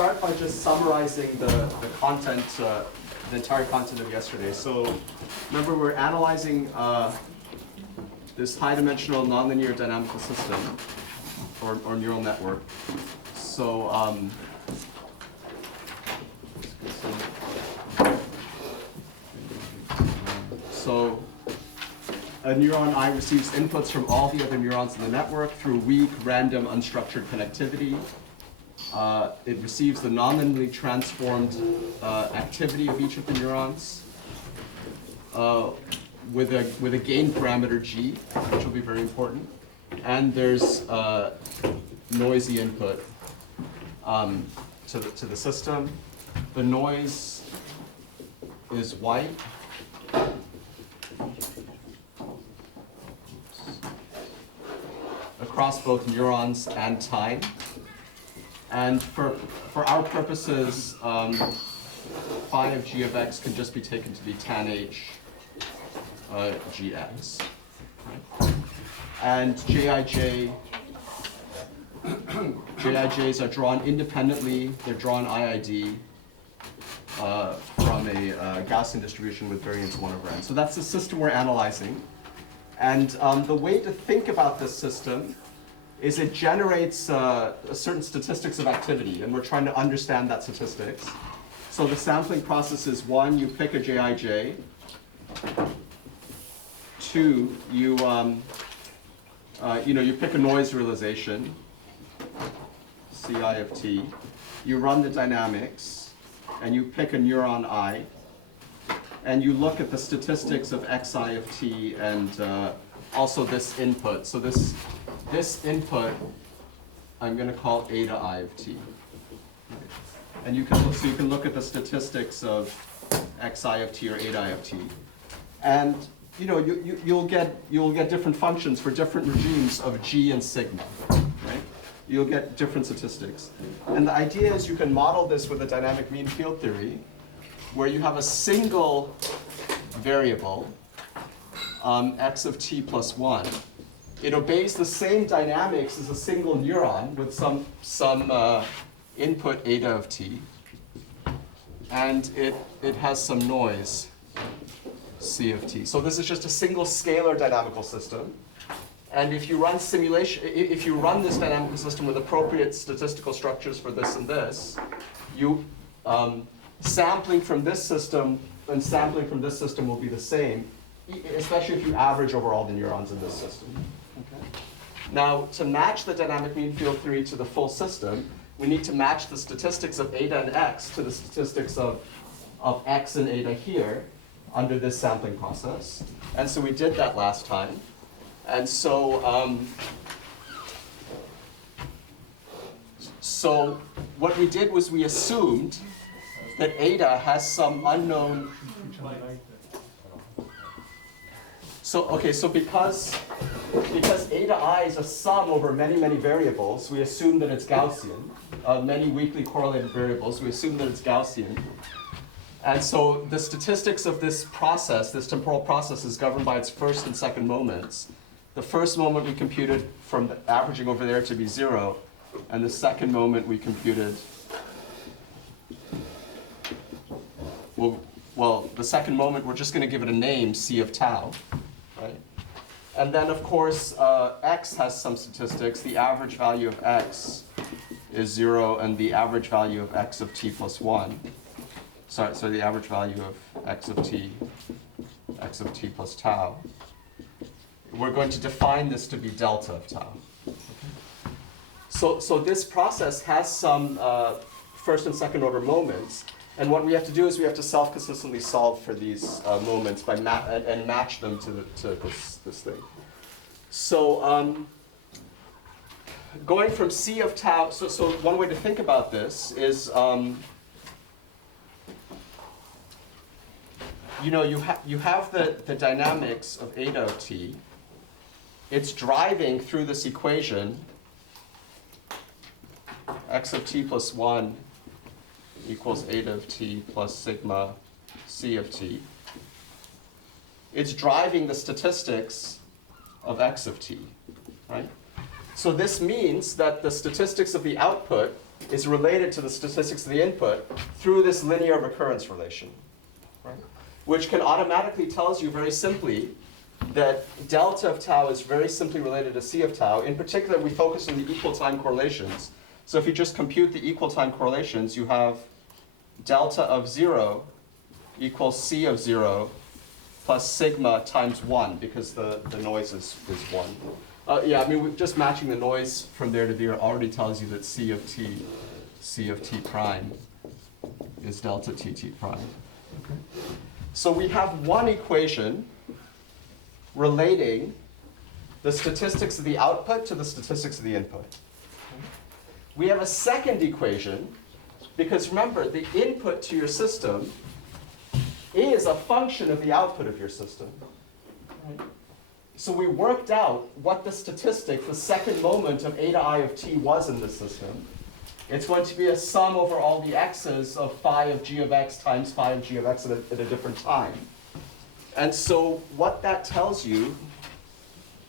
start by just summarizing the content, the entire content of yesterday. So remember, we're analyzing this high-dimensional nonlinear dynamical system, or neural network. So a neuron I receives inputs from all the other neurons in the network through weak, random, unstructured connectivity. It receives the non-linearly transformed activity of each of the neurons with a gain parameter g, which will be very important. And there's noisy input to the system. The noise is white. Across both neurons and time. And for our purposes, phi of g of x can just be taken to be tan h gx. Right? And JIJs are drawn independently. They're drawn IID from a Gaussian distribution with variance 1/n. So that's the system we're analyzing. And the way to think about this system is it generates a certain statistics of activity, and we're trying to understand that statistics. So the sampling process is: 1, you pick a JIJ. 2, you pick a noise realization, CI of t. You run the dynamics, and you pick a neuron I, and you look at the statistics of xi of t and also this input. So this input I'm going to call eta I of t. And you can look at the statistics of xi of t or eta I of t. And you'll get different functions for different regimes of g and sigma, right? You'll get different statistics. And the idea is you can model this with a dynamic mean field theory, where you have a single variable, x of t plus 1. It obeys the same dynamics as a single neuron with some input eta of t, and it has some noise, c of t. So this is just a single scalar dynamical system. And if you run this dynamical system with appropriate statistical structures for this and this, you sampling from this system and sampling from this system will be the same, especially if you average over all the neurons in this system. Okay. Now, to match the dynamic mean field theory to the full system, we need to match the statistics of eta and x to the statistics of x and eta here under this sampling process. And so we did that last time. And so, so what we did was we assumed that eta has some unknown. So because eta I is a sum over many, many variables, we assume that it's Gaussian. Many weakly correlated variables, we assume that it's Gaussian. And so the statistics of this process, this temporal process, is governed by its first and second moments. The first moment we computed from the averaging over there to be 0, and the second moment we computed, well, the second moment we're just going to give it a name, c of tau, right? And then, of course, x has some statistics. The average value of x is 0, and the average value of x of t plus 1. Sorry, the average value of x of t plus tau. We're going to define this to be delta of tau. So this process has some first and second order moments. And what we have to do is we have to self-consistently solve for these moments by and match them to this thing. So going from c of tau, so one way to think about this is, you have the dynamics of eta of t. It's driving through this equation, x of t plus 1 equals eta of t plus sigma c of t. It's driving the statistics of x of t, right? So this means that the statistics of the output is related to the statistics of the input through this linear recurrence relation, right? Which can automatically tells you very simply that delta of tau is very simply related to C of tau. In particular, we focus on the equal time correlations. So if you just compute the equal time correlations, you have delta of 0 equals C of 0 plus sigma times 1, because the noise is 1. Yeah, I mean, just matching the noise from there to there already tells you that C of t prime is delta t prime. Okay. So we have one equation relating the statistics of the output to the statistics of the input. We have a second equation, because remember, the input to your system is a function of the output of your system. Right? So we worked out what the statistic, the second moment of eta I of t was in this system. It's going to be a sum over all the x's of phi of g of x times phi of g of x at a different time. And so what that tells you,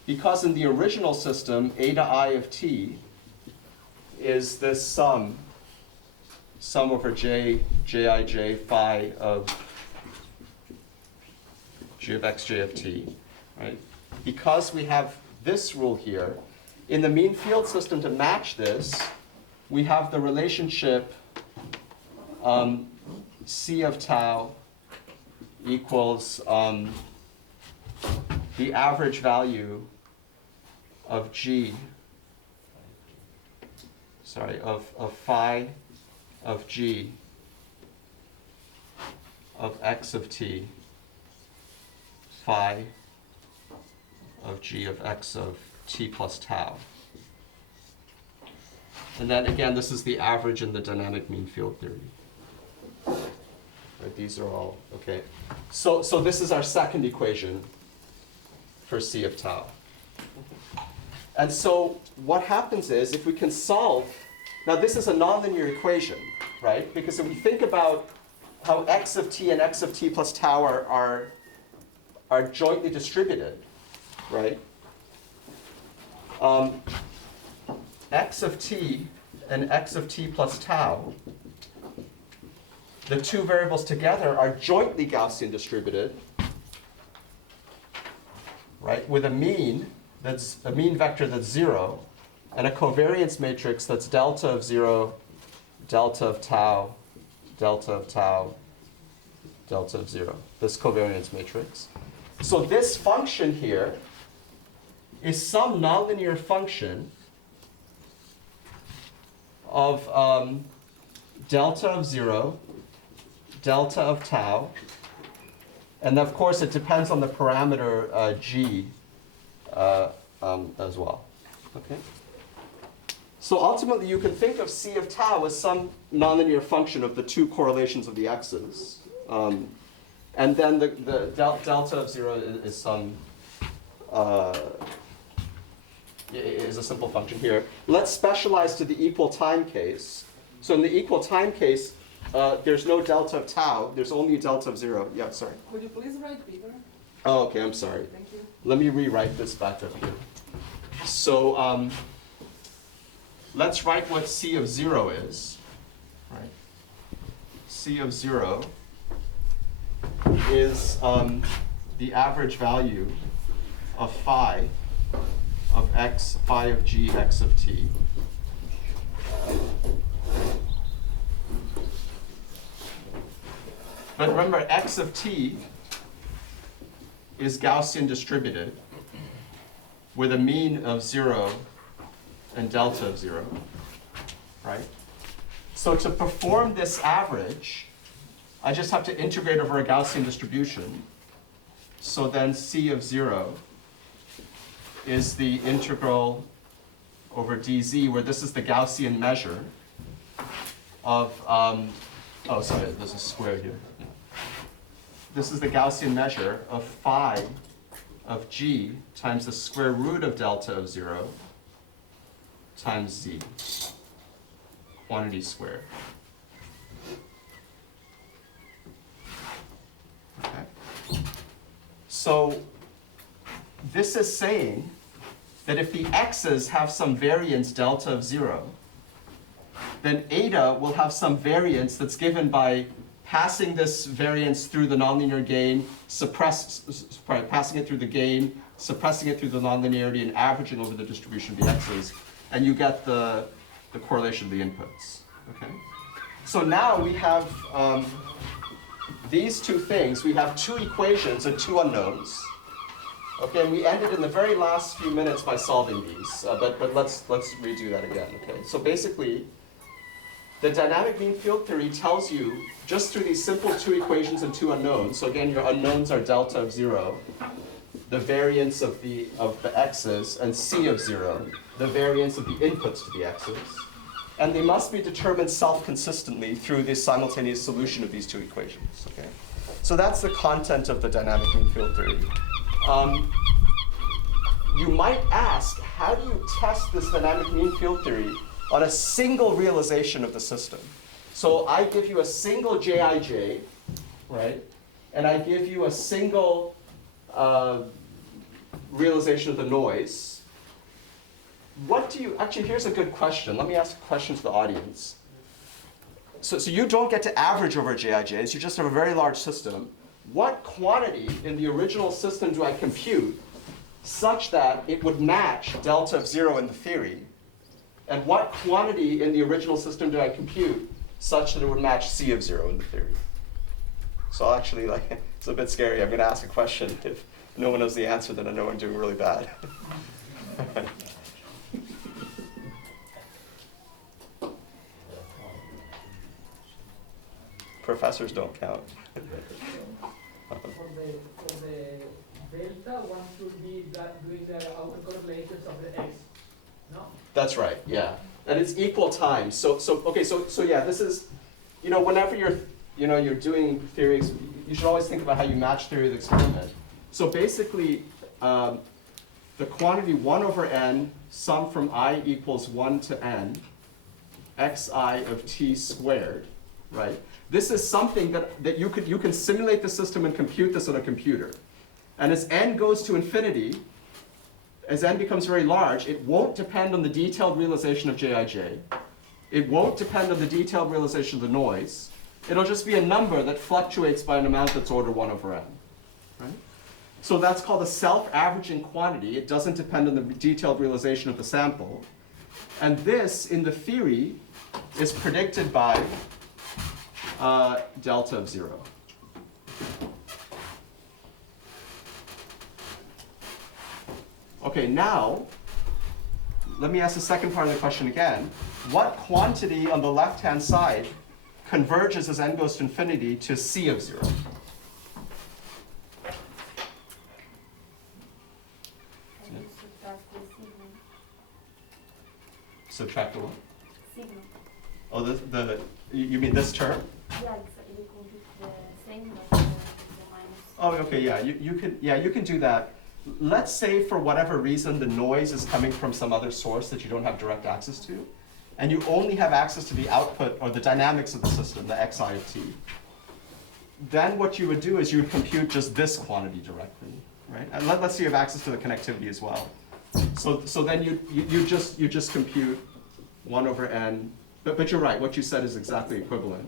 because in the original system, eta I of t is this sum over jij phi of g of x, j of t, right? Because we have this rule here, in the mean field system to match this, we have the relationship C of tau equals the average value of g, of phi of g of x of t, phi of g of x of t plus tau. And then again, this is the average in the dynamic mean field theory. Right, these are all, okay. So this is our second equation for C of tau. And so what happens is, if we can solve, now this is a nonlinear equation, right? Because if we think about how x of t and x of t plus tau are jointly distributed, right? X of t and x of t plus tau, the two variables together are jointly Gaussian distributed, right? With a mean vector that's 0, and a covariance matrix that's delta of 0, delta of tau, delta of tau, delta of 0. This covariance matrix. So this function here is some nonlinear function of delta of 0, delta of tau, and of course it depends on the parameter g as well. Okay. So ultimately you can think of C of tau as some nonlinear function of the two correlations of the x's. And then the delta of 0 is some is a simple function here. Let's specialize to the equal time case. So in the equal time case, there's no delta of tau. There's only delta of 0. Yeah, sorry. Could you please write bigger? Oh, okay. I'm sorry. Thank you. Let me rewrite this back up here. So let's write what C of 0 is. Right. C of 0 is the average value of phi of x, phi of g, x of t. But remember, x of t is Gaussian distributed with a mean of 0 and delta of 0, right? So to perform this average, I just have to integrate over a Gaussian distribution. So then C of 0 is the integral over dz, where this is the Gaussian measure of, oh, sorry, there's a square here. This is the Gaussian measure of phi of g times the square root of delta of 0 times z, quantity squared. Okay. So this is saying that if the x's have some variance delta of 0, then eta will have some variance that's given by passing this variance through the nonlinear gain, passing it through the gain, suppressing it through the nonlinearity, and averaging over the distribution of the x's, and you get the correlation of the inputs. Okay? So now we have these two things. We have two equations and two unknowns. Okay, and we ended in the very last few minutes by solving these, but let's redo that again. Okay, so basically, the dynamic mean field theory tells you just through these simple two equations and two unknowns. So again, your unknowns are delta of 0, the variance of the x's, and c of 0, the variance of the inputs to the x's. And they must be determined self-consistently through the simultaneous solution of these two equations. Okay, so that's the content of the dynamic mean field theory. You might ask, how do you test this dynamic mean field theory on a single realization of the system? So I give you a single Jij, right? And I give you a single realization of the noise. What do you, actually here's a good question. Let me ask a question to the audience. So you don't get to average over Jijs, you just have a very large system. What quantity in the original system do I compute such that it would match delta of 0 in the theory? And what quantity in the original system do I compute such that it would match C of 0 in the theory? So I'll actually, it's a bit scary. I'm going to ask a question. If no one knows the answer, then I know I'm doing really bad. Professors don't count. For the delta, one should be doing the autocorrelations of the x, no? That's right, yeah. And it's equal times. So yeah, this is, whenever you're doing theory, you should always think about how you match theory with experiment. So basically, the quantity 1 over n, sum from I equals 1 to n, xi of t squared, right? This is something that you can simulate the system and compute this on a computer. And as n goes to infinity, as n becomes very large, it won't depend on the detailed realization of Jij. It won't depend on the detailed realization of the noise. It'll just be a number that fluctuates by an amount that's order 1 over n. Right? So that's called a self-averaging quantity. It doesn't depend on the detailed realization of the sample. And this, in the theory, is predicted by delta of 0. Okay, now, let me ask the second part of the question again. What quantity on the left-hand side converges as n goes to infinity to C of 0? Subtract the what? Sigma. Oh, you mean this term? Yeah, you compute the same, but the minus. Oh, okay, yeah, you can do that. Let's say for whatever reason the noise is coming from some other source that you don't have direct access to, and you only have access to the output or the dynamics of the system, the xi of t. Then what you would do is you would compute just this quantity directly, right? And let's say you have access to the connectivity as well. So then you just compute 1 over n. But you're right. What you said is exactly equivalent.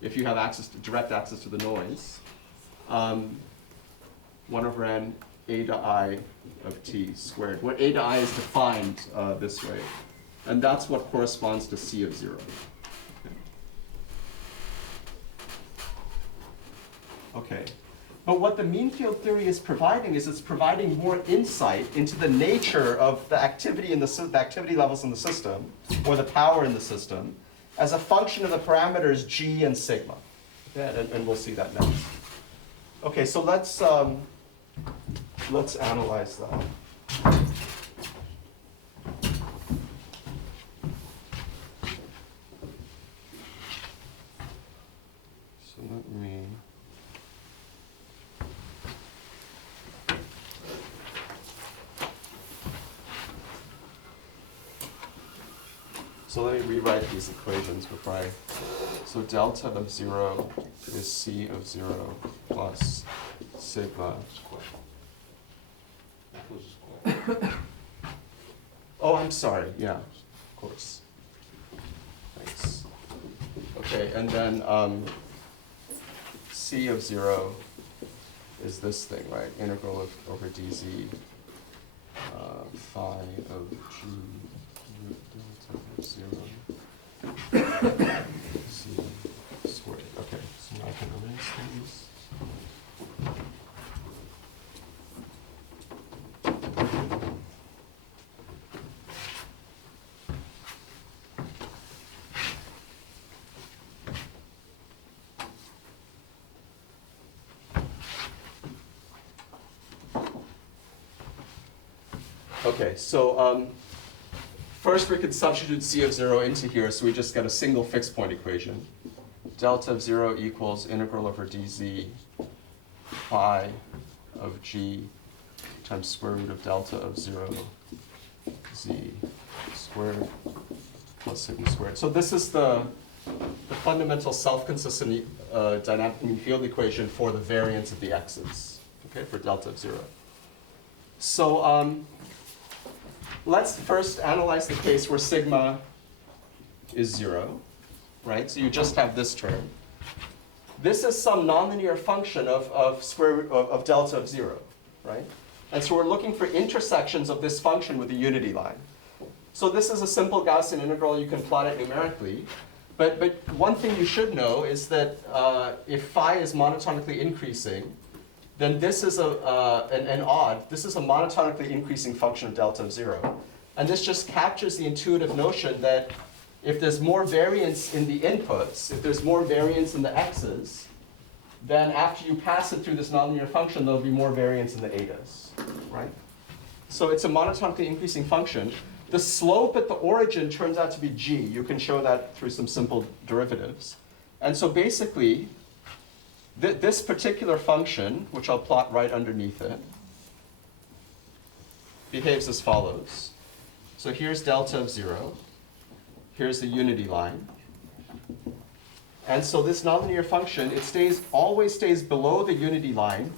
If you have direct access to the noise, 1 over n eta I of t squared. Where eta I is defined this way, and that's what corresponds to C of 0. Okay. But what the mean field theory is providing is it's providing more insight into the nature of the activity the activity levels in the system, or the power in the system, as a function of the parameters g and sigma. Yeah, and we'll see that next. Okay, so let's analyze that. So let me. So let me rewrite these equations before I. So delta of 0 is C of 0 plus sigma. Oh, I'm sorry. Yeah, of course. Thanks. Okay, and then C of 0 is this thing, right? Integral of over dz phi of g root delta of 0 c squared. Okay, so now I can erase these. Okay, so first we could substitute C of 0 into here, so we just get a single fixed point equation. Delta of 0 equals integral over dz phi of g times square root of delta of 0 z squared plus sigma squared. So this is the fundamental self-consistent dynamic mean field equation for the variance of the x's, okay, for delta of 0. So let's first analyze the case where sigma is 0, right? So you just have this term. This is some nonlinear function of square root of delta of 0, right? And so we're looking for intersections of this function with a unity line. So this is a simple Gaussian integral. You can plot it numerically. But one thing you should know is that if phi is monotonically increasing, then this is this is a monotonically increasing function of delta of 0. And this just captures the intuitive notion that if there's more variance in the inputs, if there's more variance in the x's, then after you pass it through this nonlinear function, there'll be more variance in the etas, right? So it's a monotonically increasing function. The slope at the origin turns out to be g. You can show that through some simple derivatives. And so basically, this particular function, which I'll plot right underneath it, behaves as follows. So here's delta of 0. Here's the unity line. And so this nonlinear function, it always stays below the unity line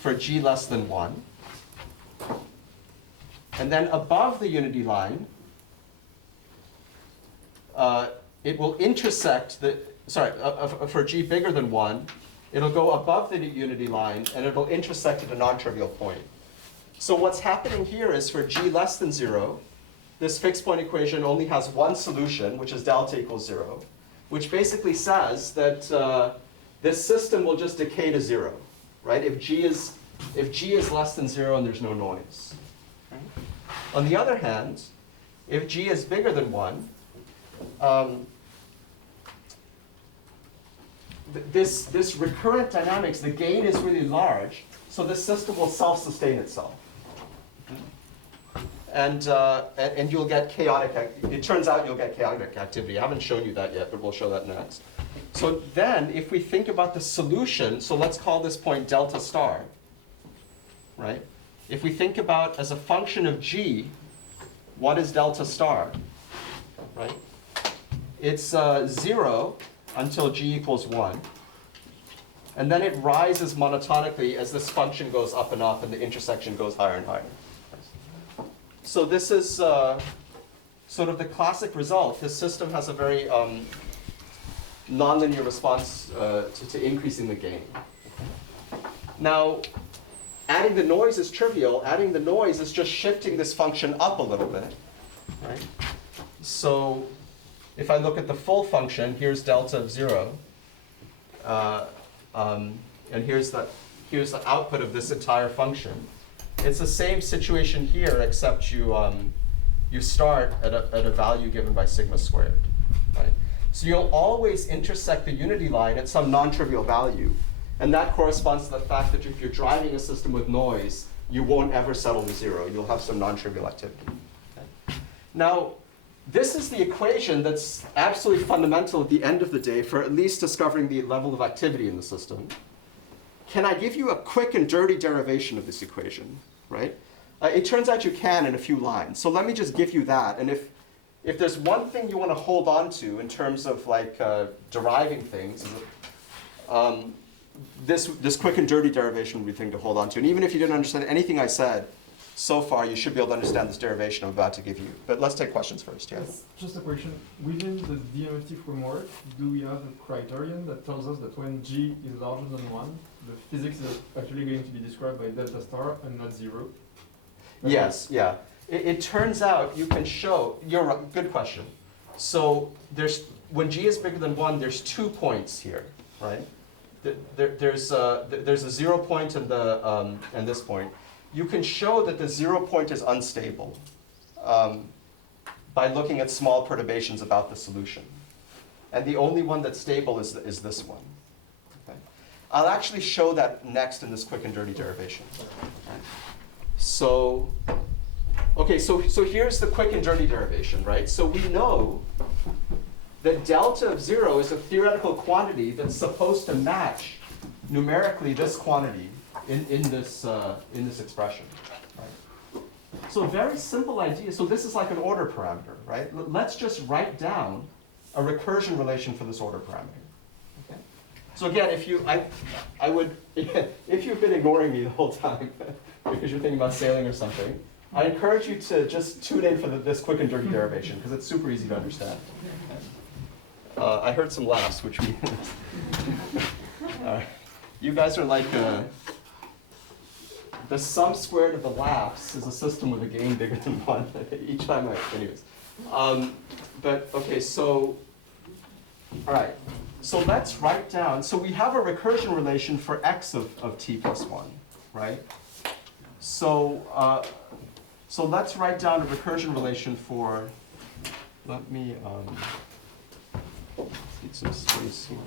for g less than 1. And then above the unity line, it will intersect for g bigger than 1, it'll go above the unity line and it'll intersect at a non-trivial point. So what's happening here is for g less than 0, this fixed point equation only has one solution, which is delta equals 0, which basically says that this system will just decay to 0, right? If g is less than 0 and there's no noise. Right? On the other hand, if g is bigger than 1, this recurrent dynamics, the gain is really large, so this system will self-sustain itself. And you'll get chaotic, it turns out you'll get chaotic activity. I haven't shown you that yet, but we'll show that next. So then, if we think about the solution, so let's call this point delta star, right? If we think about as a function of g, what is delta star, right? It's 0 until g equals 1. And then it rises monotonically as this function goes up and up and the intersection goes higher and higher. So this is sort of the classic result. This system has a very nonlinear response to increasing the gain. Now, adding the noise is trivial. Adding the noise is just shifting this function up a little bit, right? So if I look at the full function, here's delta of 0. And here's the output of this entire function. It's the same situation here, except you start at a value given by sigma squared, right? So you'll always intersect the unity line at some non-trivial value. And that corresponds to the fact that if you're driving a system with noise, you won't ever settle to 0. You'll have some non-trivial activity. Okay? Now, this is the equation that's absolutely fundamental at the end of the day for at least discovering the level of activity in the system. Can I give you a quick and dirty derivation of this equation, right? It turns out you can in a few lines. So let me just give you that. And if there's one thing you want to hold on to in terms of like deriving things, this quick and dirty derivation would be the thing to hold on to. And even if you didn't understand anything I said, so far you should be able to understand this derivation I'm about to give you. But let's take questions first. Yeah. Yes, just a question. Within the DMFT framework, do we have a criterion that tells us that when G is larger than 1, the physics is actually going to be described by delta star and not 0? Yes, yeah. It turns out you can show, you're right, good question. So when G is bigger than 1, there's 2 points here, right? There's a 0 point and this point. You can show that the 0 point is unstable by looking at small perturbations about the solution. And the only one that's stable is this one. Okay? I'll actually show that next in this quick and dirty derivation. Okay? So here's the quick and dirty derivation, right? So we know that delta of 0 is a theoretical quantity that's supposed to match numerically this quantity in this expression. Right? So a very simple idea. So this is like an order parameter, right? Let's just write down a recursion relation for this order parameter. Okay? So again, if you've been ignoring me the whole time because you're thinking about sailing or something, I encourage you to just tune in for this quick and dirty derivation because it's super easy to understand. I heard some laughs, which we. You guys are like the sum squared of the laughs is a system with a gain bigger than 1 each time anyways. But okay, so all right. So let's write down. So we have a recursion relation for x of t plus 1, right? So let's write down a recursion relation for. Let me need some space here.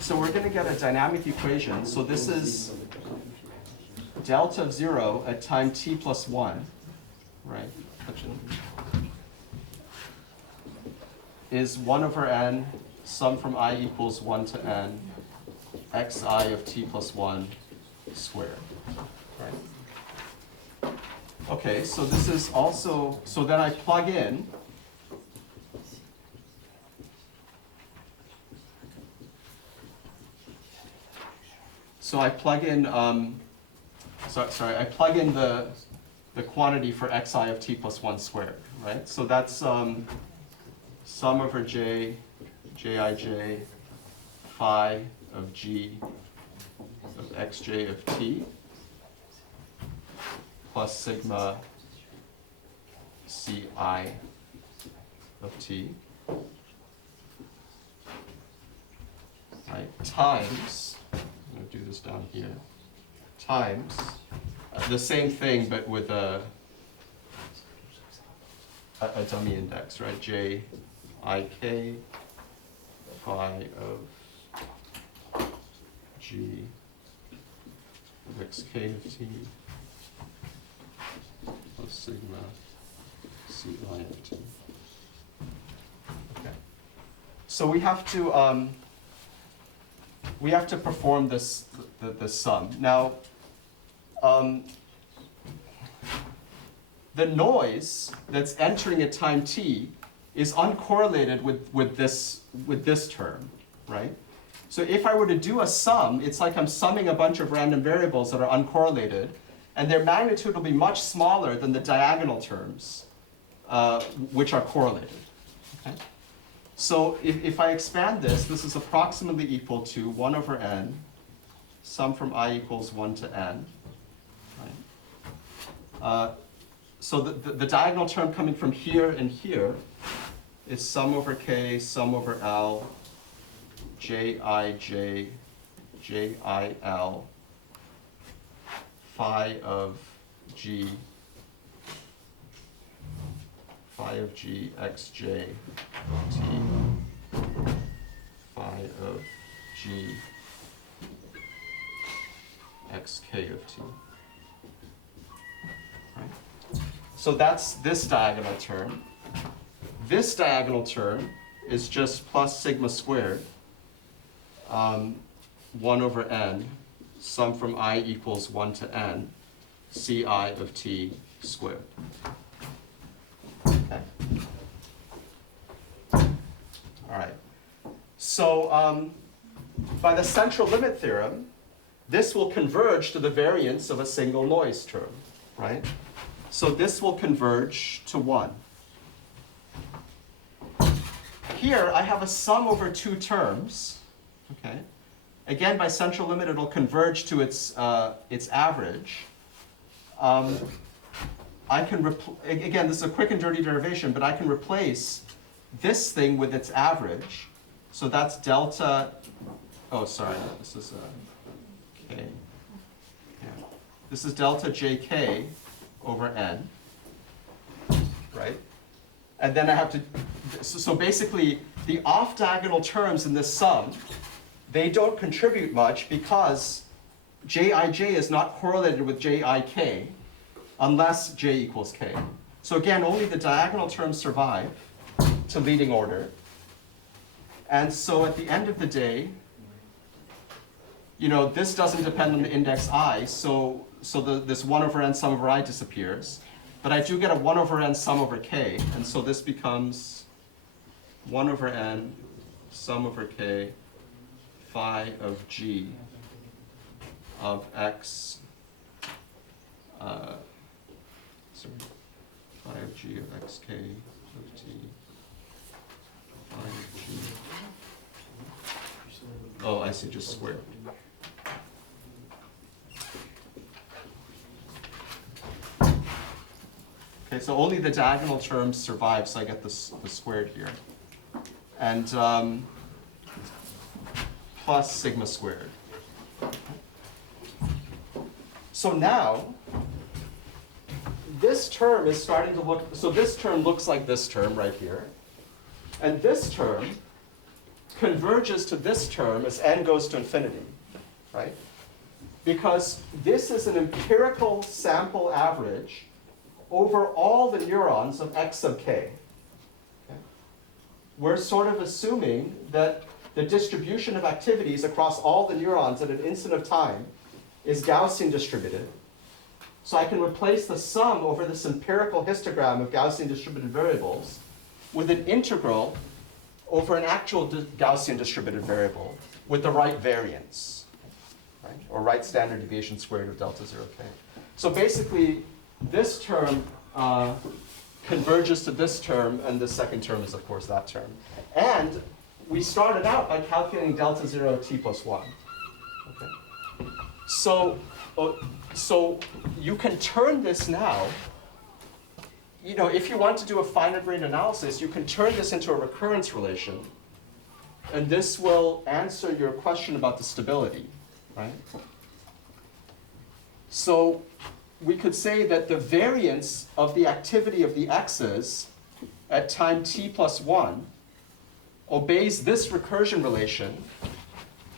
So we're going to get a dynamic equation. So this is delta of 0 at time t plus 1, right? Is 1 over n, sum from I equals 1 to n, xi of t plus 1 squared, right? Okay, so this is also, so then I plug in I plug in, I plug in the quantity for xi of t plus 1 squared, right? So that's sum over j, jij, phi of g of xj of t plus sigma ci of t, right, times, I'm going to do this down here, times the same thing but with a dummy index, right? J I k phi of g of xk of t plus sigma ci of t. Okay. So we have to perform this sum. Now, the noise that's entering at time t is uncorrelated with this term, right? So if I were to do a sum, it's like I'm summing a bunch of random variables that are uncorrelated, and their magnitude will be much smaller than the diagonal terms, which are correlated. Okay? So if I expand this, this is approximately equal to 1 over n, sum from I equals 1 to n. Right? So the diagonal term coming from here and here is sum over k, sum over l, jij, jil, phi of g xj t, phi of g xk of t. Right? So that's this diagonal term. This diagonal term is just plus sigma squared, 1 over n, sum from I equals 1 to n, ci of t squared. Okay. All right. So by the central limit theorem, this will converge to the variance of a single noise term, right? So this will converge to 1. Here, I have a sum over 2 terms, okay? Again, by central limit, it'll converge to its average. I can, again, this is a quick and dirty derivation, but I can replace this thing with its average. So that's delta, oh, sorry, this is k. Yeah. This is delta jk over n, right? And then I have to, so basically, the off-diagonal terms in this sum, they don't contribute much because jij is not correlated with jik unless j equals k. So again, only the diagonal terms survive to leading order. And so at the end of the day, you know, this doesn't depend on the index I, so this 1 over n sum over I disappears. But I do get a 1 over n sum over k, and so this becomes 1 over n sum over k phi of g of x, phi of g of xk of t, phi of g. Oh, I see, just squared. Okay, so only the diagonal terms survive, so I get the squared here. And plus sigma squared. So now, this term is starting to look, so this term looks like this term right here. And this term converges to this term as n goes to infinity, right? Because this is an empirical sample average over all the neurons of x sub k. Okay? We're sort of assuming that the distribution of activities across all the neurons at an instant of time is Gaussian distributed. So I can replace the sum over this empirical histogram of Gaussian distributed variables with an integral over an actual Gaussian distributed variable with the right variance, right? Or right standard deviation squared of delta 0k. So basically, this term converges to this term, and the second term is, of course, that term. And we started out by calculating delta 0 t plus 1. Okay. So you can turn this now, you know, if you want to do a finite rate analysis, you can turn this into a recurrence relation, and this will answer your question about the stability, right? So we could say that the variance of the activity of the x's at time t plus 1 obeys this recursion relation,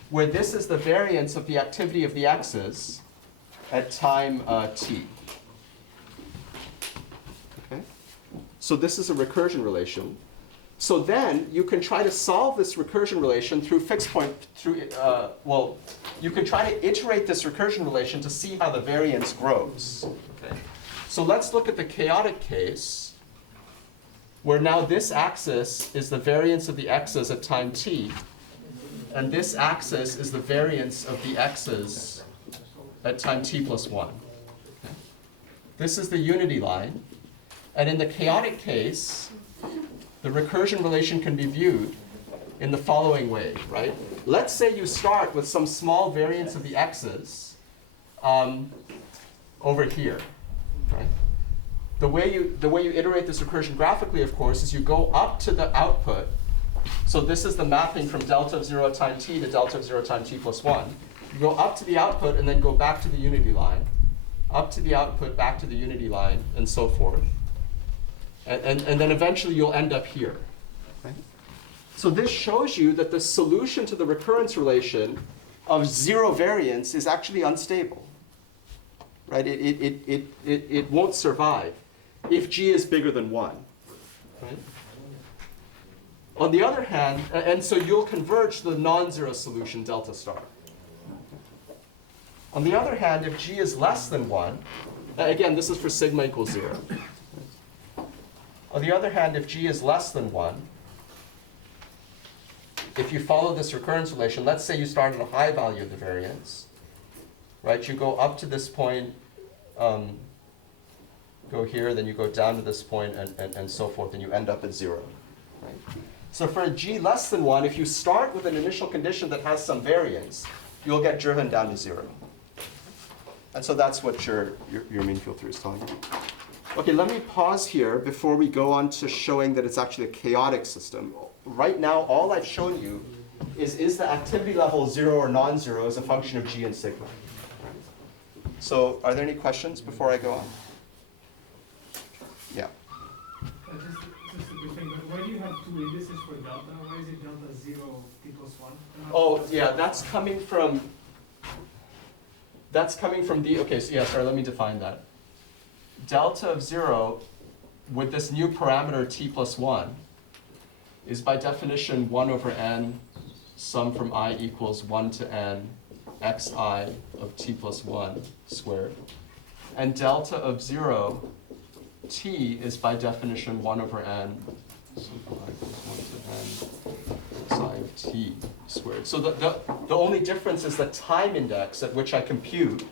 where this is the variance of the activity of the x's at time t. Okay? So this is a recursion relation. So then you can try to solve this recursion relation through fixed point, well, you can try to iterate this recursion relation to see how the variance grows. Okay? So let's look at the chaotic case, where now this axis is the variance of the x's at time t, and this axis is the variance of the x's at time t plus 1. Okay? This is the unity line. And in the chaotic case, the recursion relation can be viewed in the following way, right? Let's say you start with some small variance of the x's over here, right? The way you iterate this recursion graphically, of course, is you go up to the output. So this is the mapping from delta of 0 time t to delta of 0 time t plus 1. You go up to the output and then go back to the unity line, up to the output, back to the unity line, and so forth. And then eventually you'll end up here. Right? So this shows you that the solution to the recurrence relation of 0 variance is actually unstable. Right? It won't survive if g is bigger than 1. Right? On the other hand, and so you'll converge to the non-zero solution delta star. On the other hand, if g is less than 1, again, this is for sigma equals 0. On the other hand, if g is less than 1, if you follow this recurrence relation, let's say you start at a high value of the variance, right? You go up to this point, go here, then you go down to this point, and so forth, and you end up at 0. Right? So for g less than 1, if you start with an initial condition that has some variance, you'll get driven down to 0. And so that's what your mean field theory is telling you. Okay, let me pause here before we go on to showing that it's actually a chaotic system. Right now, all I've shown you is the activity level 0 or non-zero as a function of g and sigma. So are there any questions before I go on? Yeah. Just a quick thing, but why do you have two indices for delta? Why is it delta 0 t plus 1? Oh, yeah, that's coming from the, okay, so yeah, sorry, let me define that. Delta of 0 with this new parameter t plus 1 is by definition 1 over n sum from I equals 1 to n xi of t plus 1 squared. And delta of 0 t is by definition 1 over n sum from I equals 1 to n xi of t squared. So the only difference is the time index at which I compute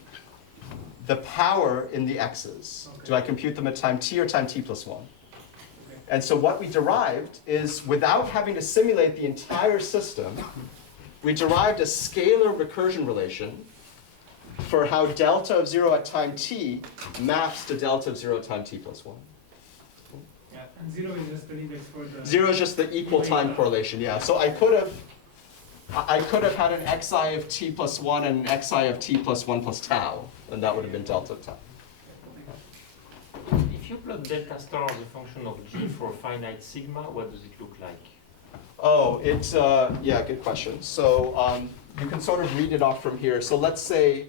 the power in the x's. Okay. Do I compute them at time t or time t plus 1? And so what we derived is, without having to simulate the entire system, we derived a scalar recursion relation for how delta of 0 at time t maps to delta of 0 at time t plus 1. Yeah, and 0 is just the index for the... 0 is just the equal time correlation, yeah. So I could have had an xi of t plus 1 and an xi of t plus 1 plus tau, and that would have been delta of tau. If you plot delta star as a function of g for finite sigma, what does it look like? Oh, it's, yeah, good question. So you can sort of read it off from here. So let's say,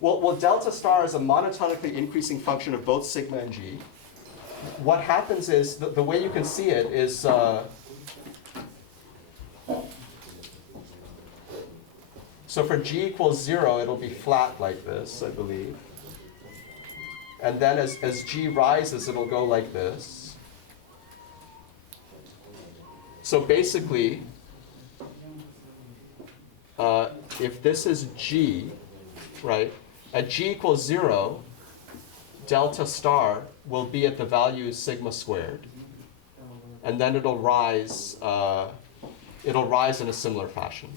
well, delta star is a monotonically increasing function of both sigma and g. What happens is, the way you can see it is, so for g equals 0, it'll be flat like this, I believe. And then as g rises, it'll go like this. So basically, if this is g, right, at g equals 0, delta star will be at the value sigma squared. And then it'll rise in a similar fashion.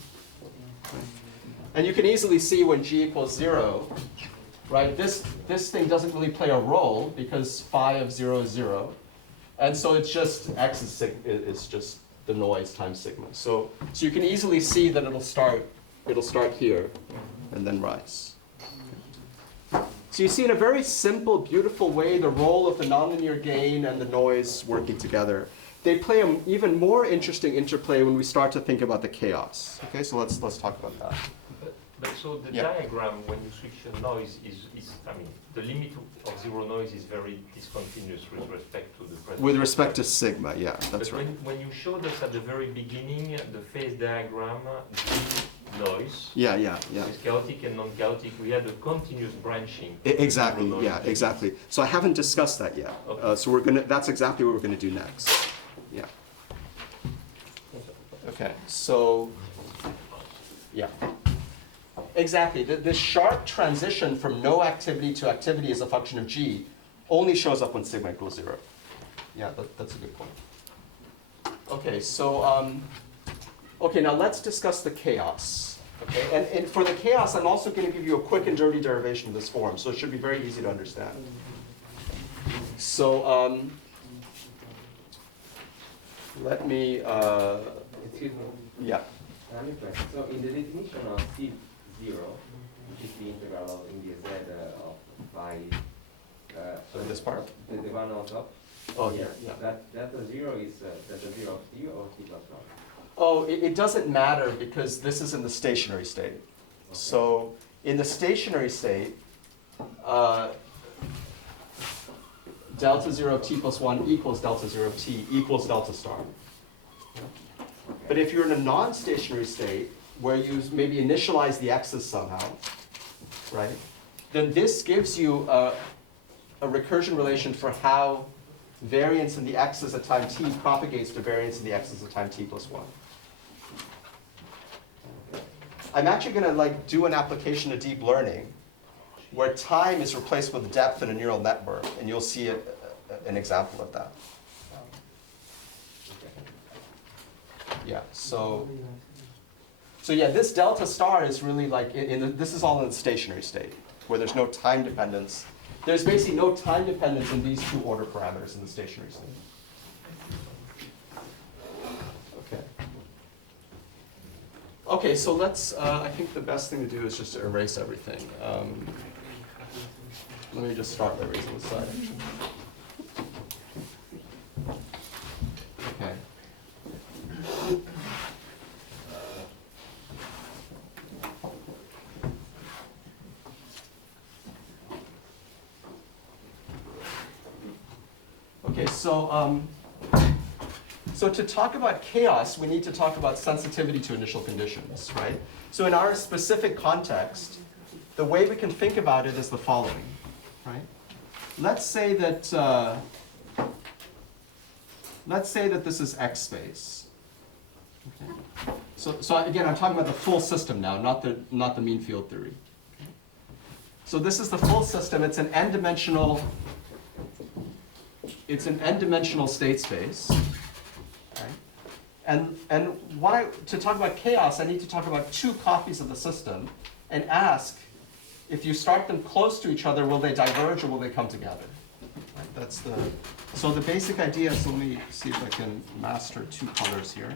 And you can easily see when g equals 0, right, this thing doesn't really play a role because phi of 0 is 0. And so it's just x is just the noise times sigma. So you can easily see that it'll start here and then rise. So you see in a very simple, beautiful way the role of the nonlinear gain and the noise working together. They play an even more interesting interplay when we start to think about the chaos. Okay, so let's talk about that. But so the Yeah. diagram, when you switch a noise, I mean, the limit of 0 noise is very discontinuous with respect to the present. With respect to sigma, yeah, that's but right. when you showed us at the very beginning the phase diagram, the noise, Yeah. with chaotic and non-chaotic, we had a continuous branching. Exactly, Zero yeah, noise. exactly. So I haven't discussed that yet. Okay. So that's exactly what we're gonna do next. Yeah. Okay, so, yeah. Exactly, this sharp transition from no activity to activity as a function of g only shows up when sigma equals 0. Yeah, that's a good point. Okay, so, okay, now let's discuss the chaos. Okay, and for the chaos, I'm also going to give you a quick and dirty derivation of this form, so it should be very easy to understand. So, let me, Excuse me. yeah. I have a question. So in the definition of C0, which is the integral of in the z of phi, So this part? the one on top. Oh, here, yeah. That delta 0 is delta 0 of t or t plus 1. Oh, it doesn't matter because this is in the stationary state. Okay. So in the stationary state, delta 0 of t plus 1 equals delta 0 of t equals delta star. But if you're in a non-stationary state, where you maybe initialize the x's somehow, right, then this gives you a recursion relation for how variance in the x's at time t propagates to variance in the x's at time t plus 1. I'm actually going to like do an application of deep learning where time is replaced with depth in a neural network, and you'll see an example of that. Yeah, so yeah, this delta star is really like, this is all in the stationary state, where there's no time dependence. There's basically no time dependence in these two order parameters in the stationary state. Okay. Okay, so let's, I think the best thing to do is just to erase everything. Let me just start by erasing this side, actually. Okay. Okay, so to talk about chaos, we need to talk about sensitivity to initial conditions, right? So in our specific context, the way we can think about it is the following, right? Let's say that this is X space. Okay. So again, I'm talking about the full system now, not the mean field theory. Okay. So this is the full system. It's an n-dimensional. It's an n-dimensional state space. Okay. And to talk about chaos, I need to talk about two copies of the system and ask, if you start them close to each other, will they diverge or will they come together? Right, so the basic idea, so let me see if I can master two colors here.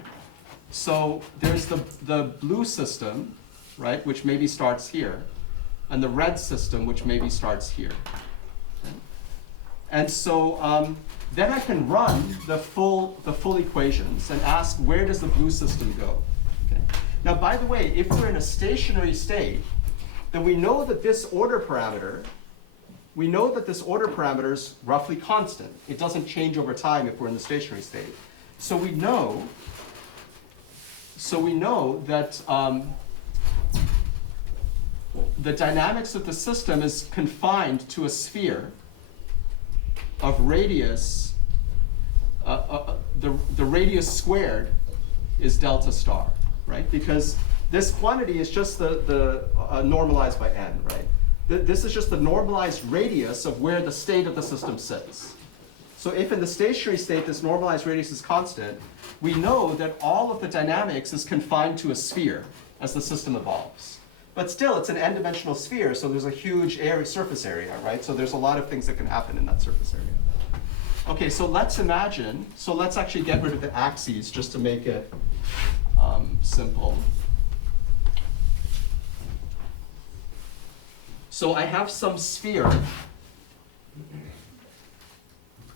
So there's the blue system, right, which maybe starts here, and the red system, which maybe starts here. Okay. And so then I can run the full equations and ask, where does the blue system go? Okay. Now, by the way, if we're in a stationary state, then we know that this order parameter is roughly constant. It doesn't change over time if we're in the stationary state. So we know that the dynamics of the system is confined to a sphere of radius, the radius squared is delta star, right? Because this quantity is just the normalized by n, right? This is just the normalized radius of where the state of the system sits. So if in the stationary state this normalized radius is constant, we know that all of the dynamics is confined to a sphere as the system evolves. But still, it's an n-dimensional sphere, so there's a huge surface area, right? So there's a lot of things that can happen in that surface area. Okay, so let's actually get rid of the axes just to make it simple. So I have some sphere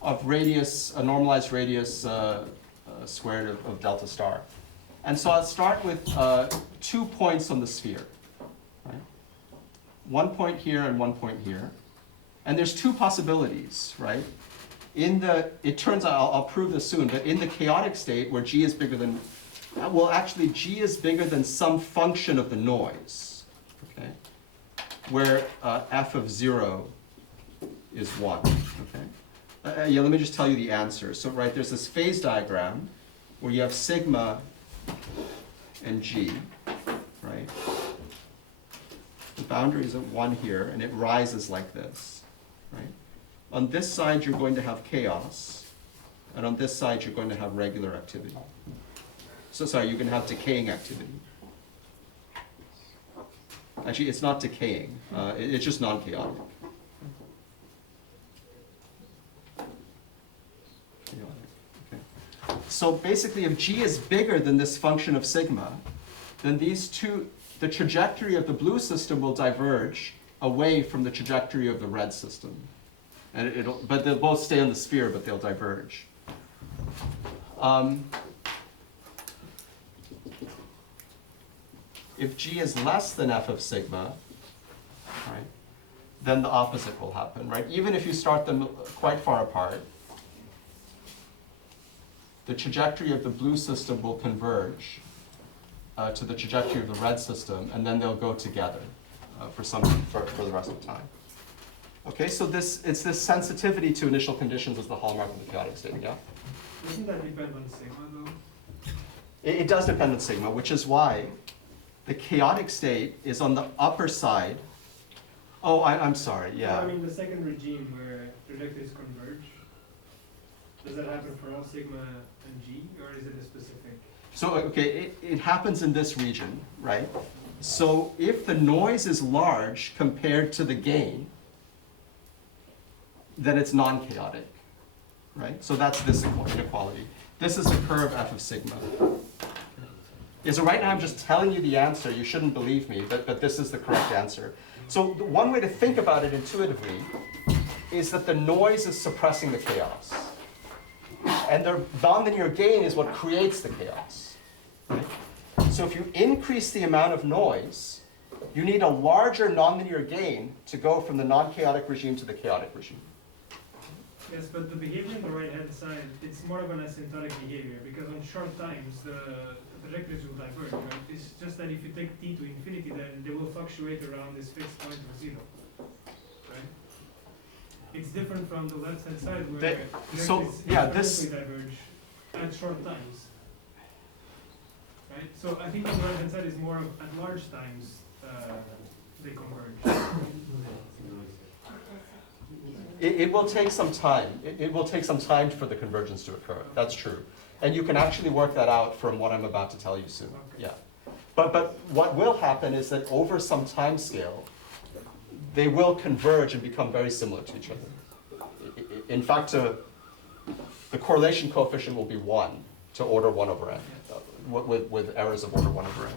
of radius, a normalized radius squared of delta star. And so I'll start with 2 points on the sphere. Right? 1 point here and 1 point here. And there's two possibilities, right? It turns out, I'll prove this soon, but in the chaotic state where G is bigger than, well actually G is bigger than some function of the noise, okay? Where f of 0 is 1, okay? Yeah, let me just tell you the answer. So, right, there's this phase diagram where you have sigma and G, right? The boundary is at 1 here, and it rises like this, right? On this side, you're going to have chaos, and on this side, you're going to have regular activity. So, sorry, you're going to have decaying activity. Actually, it's not decaying. It's just non-chaotic. Okay. So basically, if G is bigger than this function of sigma, then the trajectory of the blue system will diverge away from the trajectory of the red system. And but they'll both stay on the sphere, but they'll diverge. If G is less than f of sigma, right, then the opposite will happen, right? Even if you start them quite far apart, the trajectory of the blue system will converge to the trajectory of the red system, and then they'll go together for the rest of the time. Okay, so it's this sensitivity to initial conditions is the hallmark of the chaotic state, yeah? Doesn't that depend on sigma though? It does depend on sigma, which is why The chaotic state is on the upper side. Oh, I'm sorry, yeah. I mean, the second regime where trajectories converge, does that happen for all sigma and g, or is it a specific? So, okay, it happens in this region, right? So if the noise is large compared to the gain, then it's non-chaotic, right? So that's this inequality. This is a curve f of sigma. Yeah, so right now I'm just telling you the answer. You shouldn't believe me, but this is the correct answer. So the one way to think about it intuitively is that the noise is suppressing the chaos. And the nonlinear gain is what creates the chaos, right? So if you increase the amount of noise, you need a larger nonlinear gain to go from the non-chaotic regime to the chaotic regime. Yes, but the behavior on the right-hand side, it's more of an asymptotic behavior, because on short times, the trajectories will diverge, right? It's just that if you take t to infinity, then they will fluctuate around this fixed point of 0, right? It's different from the left-hand side where trajectories diverge at short times, right? So I think on the right-hand side is more of at large times they converge. It will take some time. It will take some time for the convergence to occur. That's true. And you can actually work that out from what I'm about to tell you soon. Okay. Yeah. But what will happen is that over some time scale, they will converge and become very similar to each other. In fact, the correlation coefficient will be 1 to order 1 over n, with errors of order 1 over n.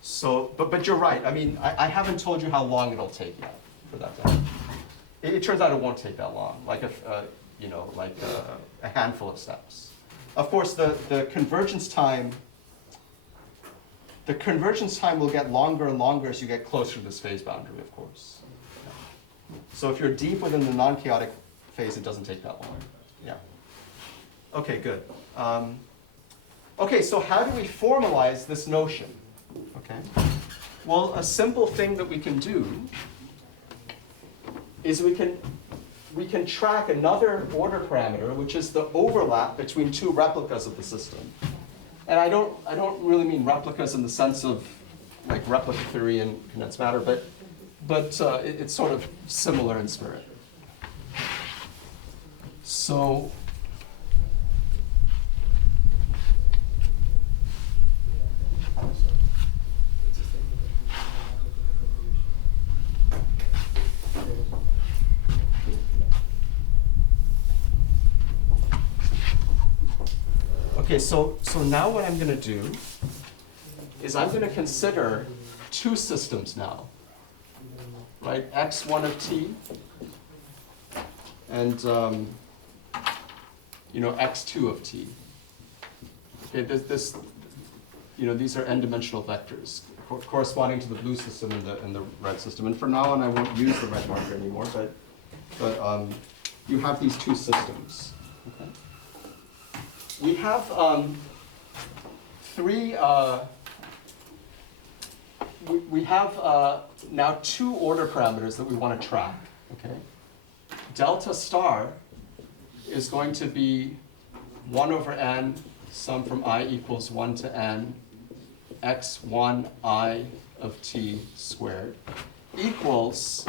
So, but you're right. I mean, I haven't told you how long it'll take yet for that to happen. It turns out it won't take that long, like a handful of steps. Of course, the convergence time will get longer and longer as you get closer to this phase boundary, of course. So if you're deep within the non-chaotic phase, it doesn't take that long. Yeah. Okay, good. Okay, so how do we formalize this notion? Okay. Well, a simple thing that we can do is we can track another order parameter, which is the overlap between two replicas of the system. And I don't really mean replicas in the sense of like replica theory and condensed matter, but it's sort of similar in spirit. So okay, so now what I'm going to do is I'm going to consider two systems now, right? x1 of t and x2 of t. Okay, these are n-dimensional vectors corresponding to the blue system and the red system. And from now on, I won't use the red marker anymore, but you have these two systems. Okay. We have we have now two order parameters that we want to track. Okay, delta star is going to be 1 over n, sum from I equals 1 to n, x1 I of t squared, equals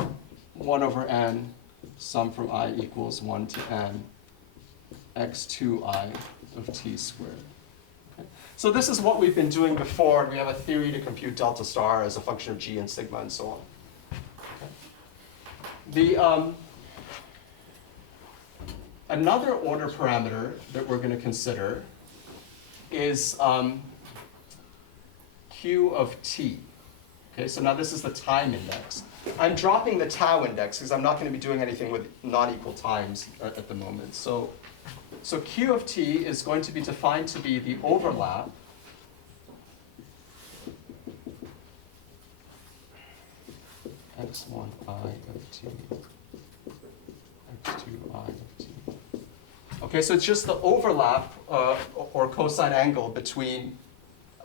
1 over n, sum from I equals 1 to n, x2I of t squared. Okay. So this is what we've been doing before, and we have a theory to compute delta star as a function of g and sigma and so on. Okay. Another order parameter that we're going to consider is q of t. Okay, so now this is the time index. I'm dropping the tau index because I'm not going to be doing anything with non-equal times at the moment. So q of t is going to be defined to be the overlap x1 I of t, x2 I of t. Okay, so it's just the overlap or cosine angle between,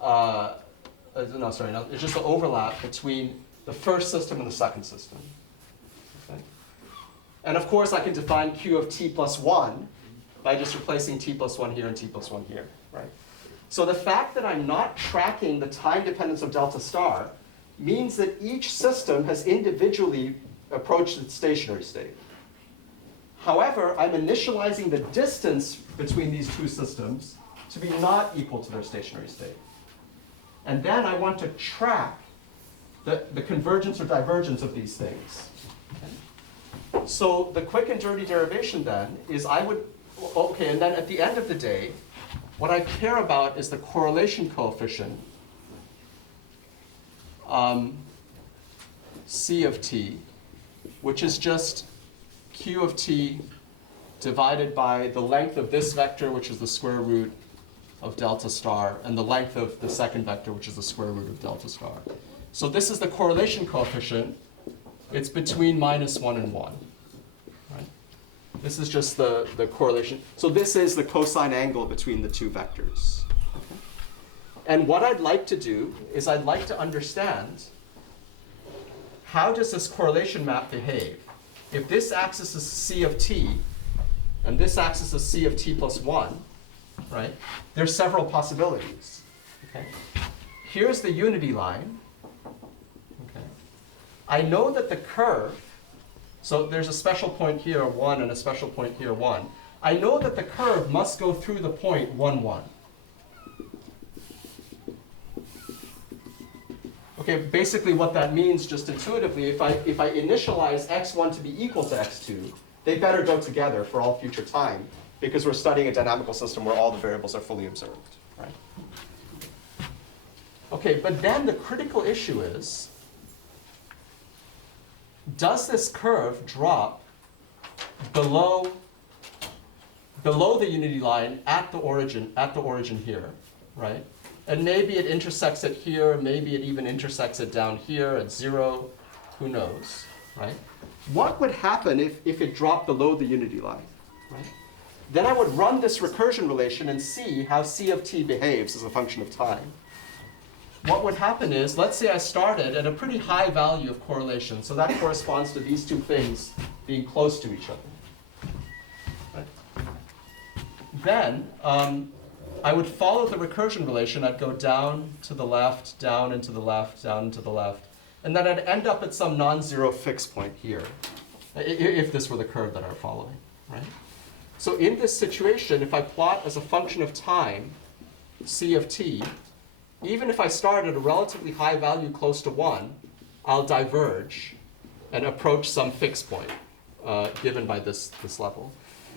it's just the overlap between the first system and the second system. Okay? And of course, I can define q of t plus 1 by just replacing t plus 1 here and t plus 1 here, right? So the fact that I'm not tracking the time dependence of delta star means that each system has individually approached its stationary state. However, I'm initializing the distance between these two systems to be not equal to their stationary state. And then I want to track the convergence or divergence of these things. Okay? So the quick and dirty derivation then is okay, and then at the end of the day, what I care about is the correlation coefficient, C of t, which is just Q of t divided by the length of this vector, which is the square root of delta star, and the length of the second vector, which is the square root of delta star. So this is the correlation coefficient. It's between -1 and 1. Right? This is just the correlation. So this is the cosine angle between the two vectors. Okay? And what I'd like to do is I'd like to understand, how does this correlation map behave? If this axis is C of t, and this axis is C of t plus 1, right? There's several possibilities. Okay? Here's the unity line. Okay? I know that the curve, so there's a special point here, 1, and a special point here, 1. I know that the curve must go through the point 1, 1. Okay, basically what that means, just intuitively, if I initialize x1 to be equal to x2, they better go together for all future time, because we're studying a dynamical system where all the variables are fully observed, right? Okay, but then the critical issue is, does this curve drop below the unity line at the origin here, right? And maybe it intersects it here, maybe it even intersects it down here at 0, who knows, right? What would happen if it dropped below the unity line, right? Then I would run this recursion relation and see how C of t behaves as a function of time. What would happen is, let's say I started at a pretty high value of correlation, so that corresponds to these two things being close to each other. Right? Then I would follow the recursion relation. I'd go down to the left, down and to the left, down and to the left, and then I'd end up at some non-zero fixed point here, if this were the curve that I'm following, right? So in this situation, if I plot as a function of time C of t, even if I start at a relatively high value close to 1, I'll diverge and approach some fixed point given by this level.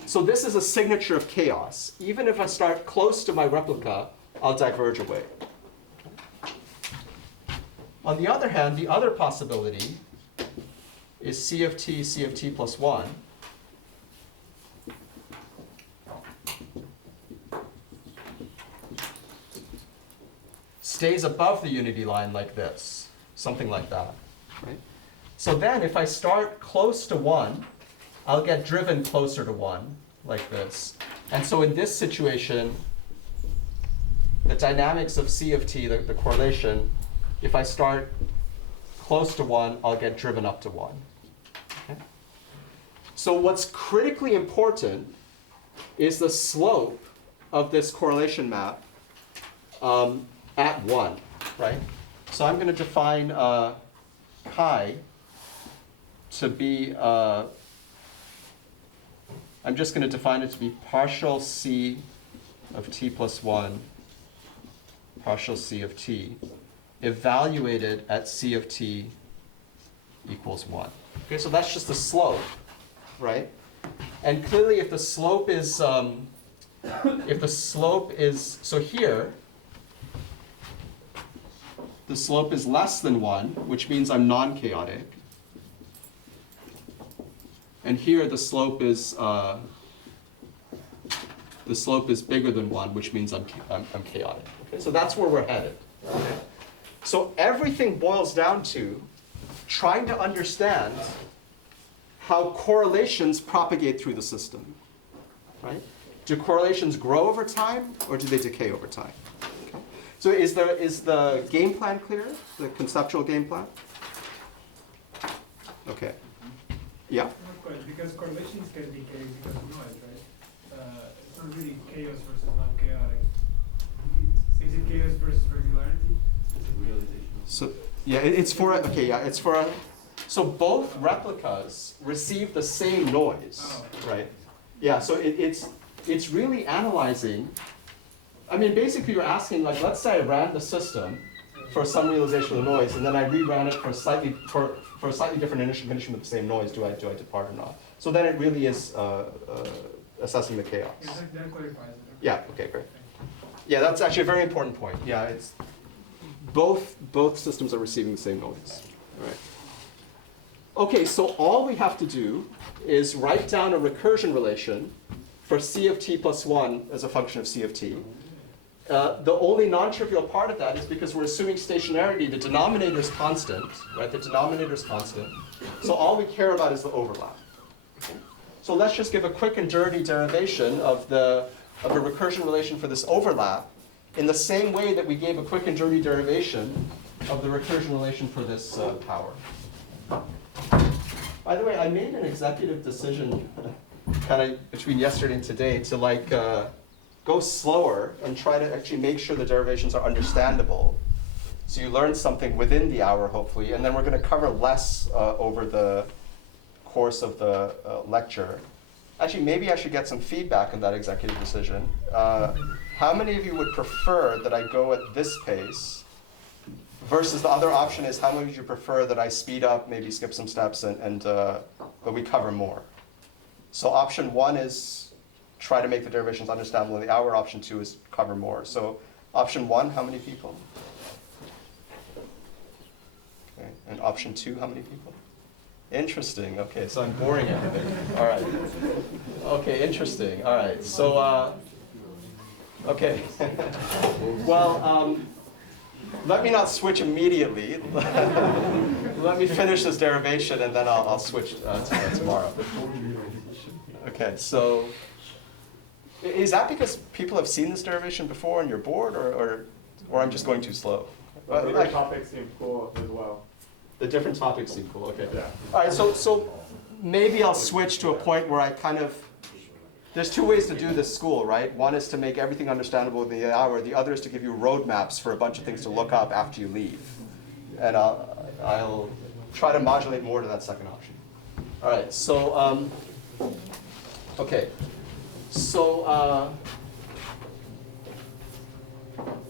So this is a signature of chaos. Even if I start close to my replica, I'll diverge away. On the other hand, the other possibility is C of t plus 1. Stays above the unity line like this, something like that. Right? So then if I start close to 1, I'll get driven closer to 1, like this. And so in this situation, the dynamics of C of t, the correlation, if I start close to 1, I'll get driven up to 1. Okay? So what's critically important is the slope of this correlation map at 1, right? So I'm going to define chi to be, I'm just going to define it to be partial C of t plus 1, partial C of t, evaluated at C of t equals 1. Okay, so that's just the slope, right? And clearly if the slope is, so here, the slope is less than 1, which means I'm non-chaotic. And here the slope is bigger than 1, which means I'm chaotic. Okay? So that's where we're headed. Okay? So everything boils down to trying to understand how correlations propagate through the system. Right? Do correlations grow over time, or do they decay over time? Okay? So is the game plan clear? The conceptual game plan? Okay. Yeah? Not quite, because correlations can decay because of noise, right? It's not really chaos versus non-chaotic. it chaos versus regularity? So yeah, it's for okay. Yeah, it's for. So both replicas receive the same noise, right? Yeah. So it's really analyzing. I mean, basically, you're asking like, let's say I ran the system for some realization of the noise, and then I reran it for a slightly different initial condition with the same noise. Do I depart or not? So then it really is assessing the chaos. Yeah, that clarifies it. Yeah. Okay. Great. Yeah, that's actually a very important point. Yeah, it's both systems are receiving the same noise. All right. Okay, so all we have to do is write down a recursion relation for C of t plus 1 as a function of C of t. The only non-trivial part of that is because we're assuming stationarity, the denominator is constant, right? The denominator is constant. So all we care about is the overlap. Okay? So let's just give a quick and dirty derivation of a recursion relation for this overlap in the same way that we gave a quick and dirty derivation of the recursion relation for this power. By the way, I made an executive decision kind of between yesterday and today to go slower and try to actually make sure the derivations are understandable. So you learn something within the hour, hopefully, and then we're going to cover less over the course of the lecture. Actually, maybe I should get some feedback on that executive decision. How many of you would prefer that I go at this pace versus the other option is how many would you prefer that I speed up, maybe skip some steps, but we cover more? So option 1 is try to make the derivations understandable in the hour. Option 2 is cover more. So option 1, how many people? Okay. And option 2, how many people? Interesting. Okay, so I'm boring everybody. All right. Okay, interesting. All right. So, okay. Well, let me not switch immediately. Let me finish this derivation, and then I'll switch to that tomorrow. Okay. So, is that because people have seen this derivation before and you're bored, or I'm just going too slow? The bigger topics seem cool as well. The different topics seem cool. Okay. Yeah. All right. So maybe I'll switch to a point where I kind of. There's two ways to do this school, right? One is to make everything understandable in the hour. The other is to give you roadmaps for a bunch of things to look up after you leave. And I'll try to modulate more to that second option. All right. So okay. So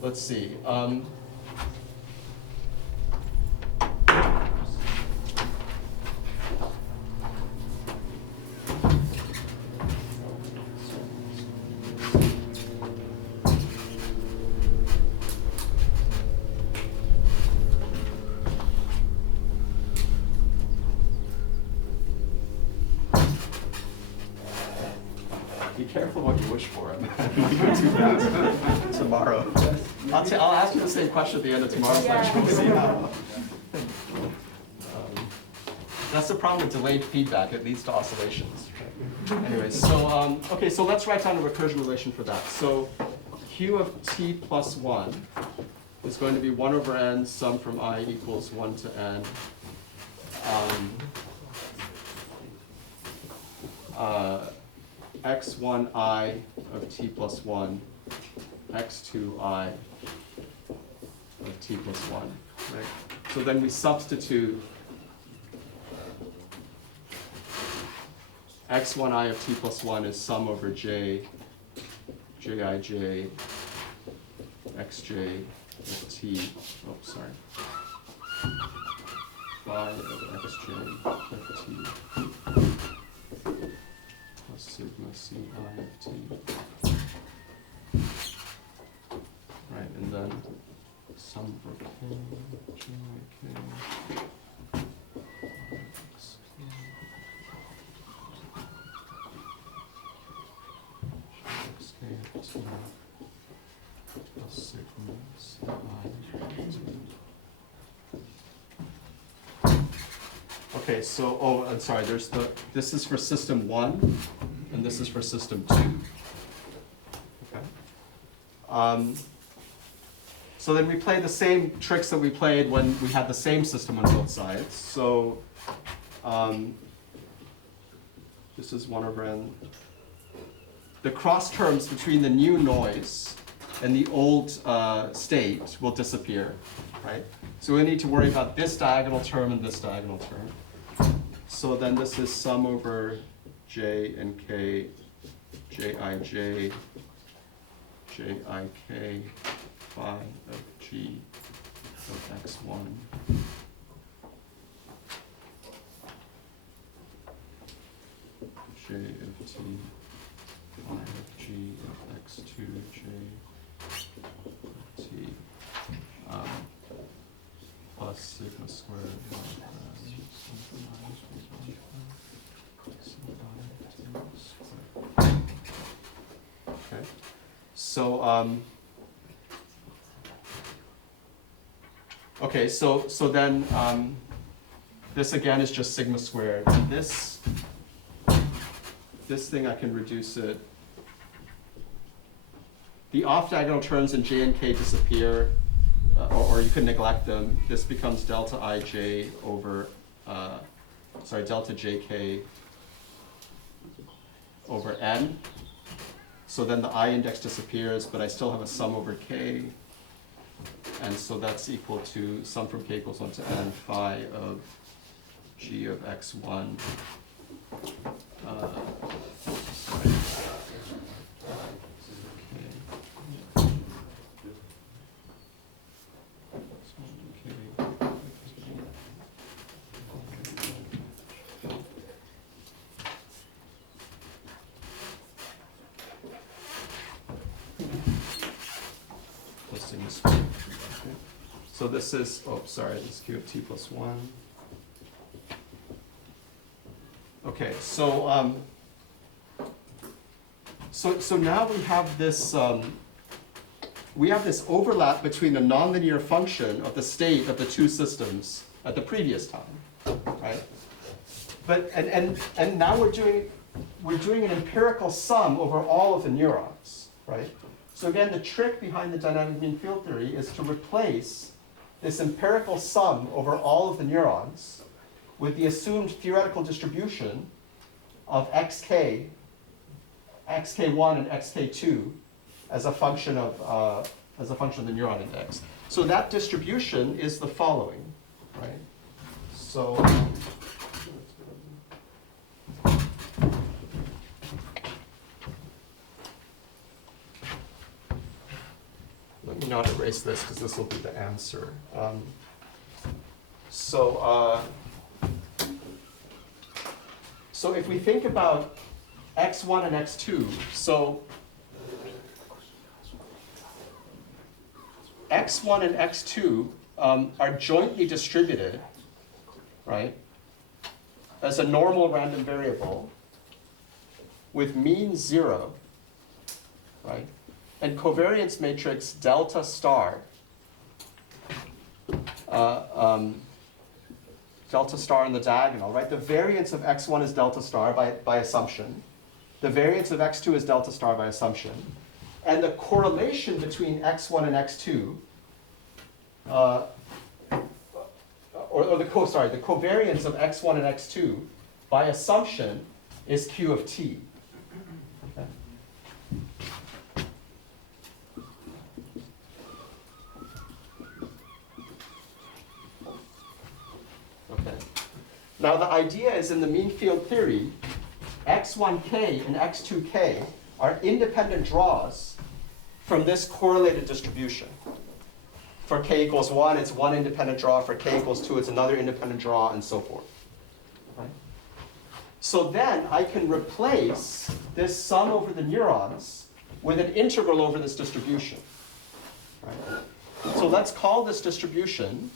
let's see. Be careful what you wish for. I might go too fast tomorrow. I'll ask you the same question at the end of tomorrow's lecture. We'll see how. That's the problem with delayed feedback. It leads to oscillations. Anyway, so okay, so let's write down a recursion relation for that. So q of t plus 1 is going to be 1 over n sum from I equals 1 to n. X1i of t plus 1, x2i of t plus 1, right? So then we substitute x1i of t plus 1 is sum over j, jij, xj of t, oh, sorry, phi of xj of t. Sigma ci of t. Right, and then sum for k, j, k. Xk of t plus sigma ci of t. Okay, so, oh, I'm sorry, this is for system 1, and this is for system 2. Okay. So then we play the same tricks that we played when we had the same system on both sides. So this is 1 over n. The cross terms between the new noise and the old state will disappear, right? So we need to worry about this diagonal term and this diagonal term. So then this is sum over j and k, jij, jik, phi of g of x1. J of t, phi of g of x2, j of t, plus sigma squared. Okay, so okay, so then this again is just sigma squared. And this thing I can reduce it. The off-diagonal terms in j and k disappear, or you can neglect them. This becomes delta ij over, delta jk over n. So then the I index disappears, but I still have a sum over k. And so that's equal to sum from k equals 1 to n phi of g of x1. So this is, this is q of t plus 1. Okay, so so now we have this overlap between the nonlinear function of the state of the two systems at the previous time, right? But and now we're doing an empirical sum over all of the neurons, right? So again, the trick behind the dynamic mean field theory is to replace this empirical sum over all of the neurons with the assumed theoretical distribution of xk, xk1 and xk2 as a function of the neuron index. So that distribution is the following, right? So let me not erase this because this will be the answer. So if we think about x1 and x2, so x1 and x2 are jointly distributed, right, as a normal random variable with mean 0, right? And covariance matrix delta star, delta star in the diagonal, right? The variance of x1 is delta star by assumption. The variance of x2 is delta star by assumption. And the correlation between x1 and x2, the covariance of x1 and x2 by assumption is q of t. Okay. Okay. Now the idea is in the mean field theory, x1k and x2k are independent draws from this correlated distribution. For k equals 1, it's one independent draw. For k equals 2, it's another independent draw, and so forth. Right? So then I can replace this sum over the neurons with an integral over this distribution. Right? So let's call this distribution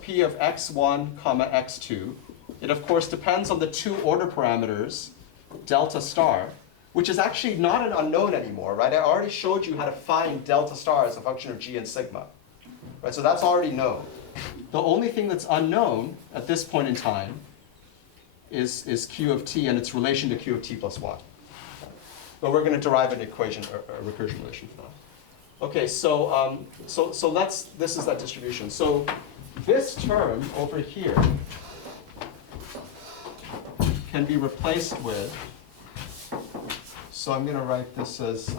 p of x1 comma x2. It of course depends on the two order parameters, delta star, which is actually not an unknown anymore, right? I already showed you how to find delta star as a function of g and sigma, right? So that's already known. The only thing that's unknown at this point in time is q of t and its relation to q of t plus 1. But we're going to derive an equation, a recursion relation for that. Okay, so this is that distribution. So this term over here can be replaced with, so I'm going to write this as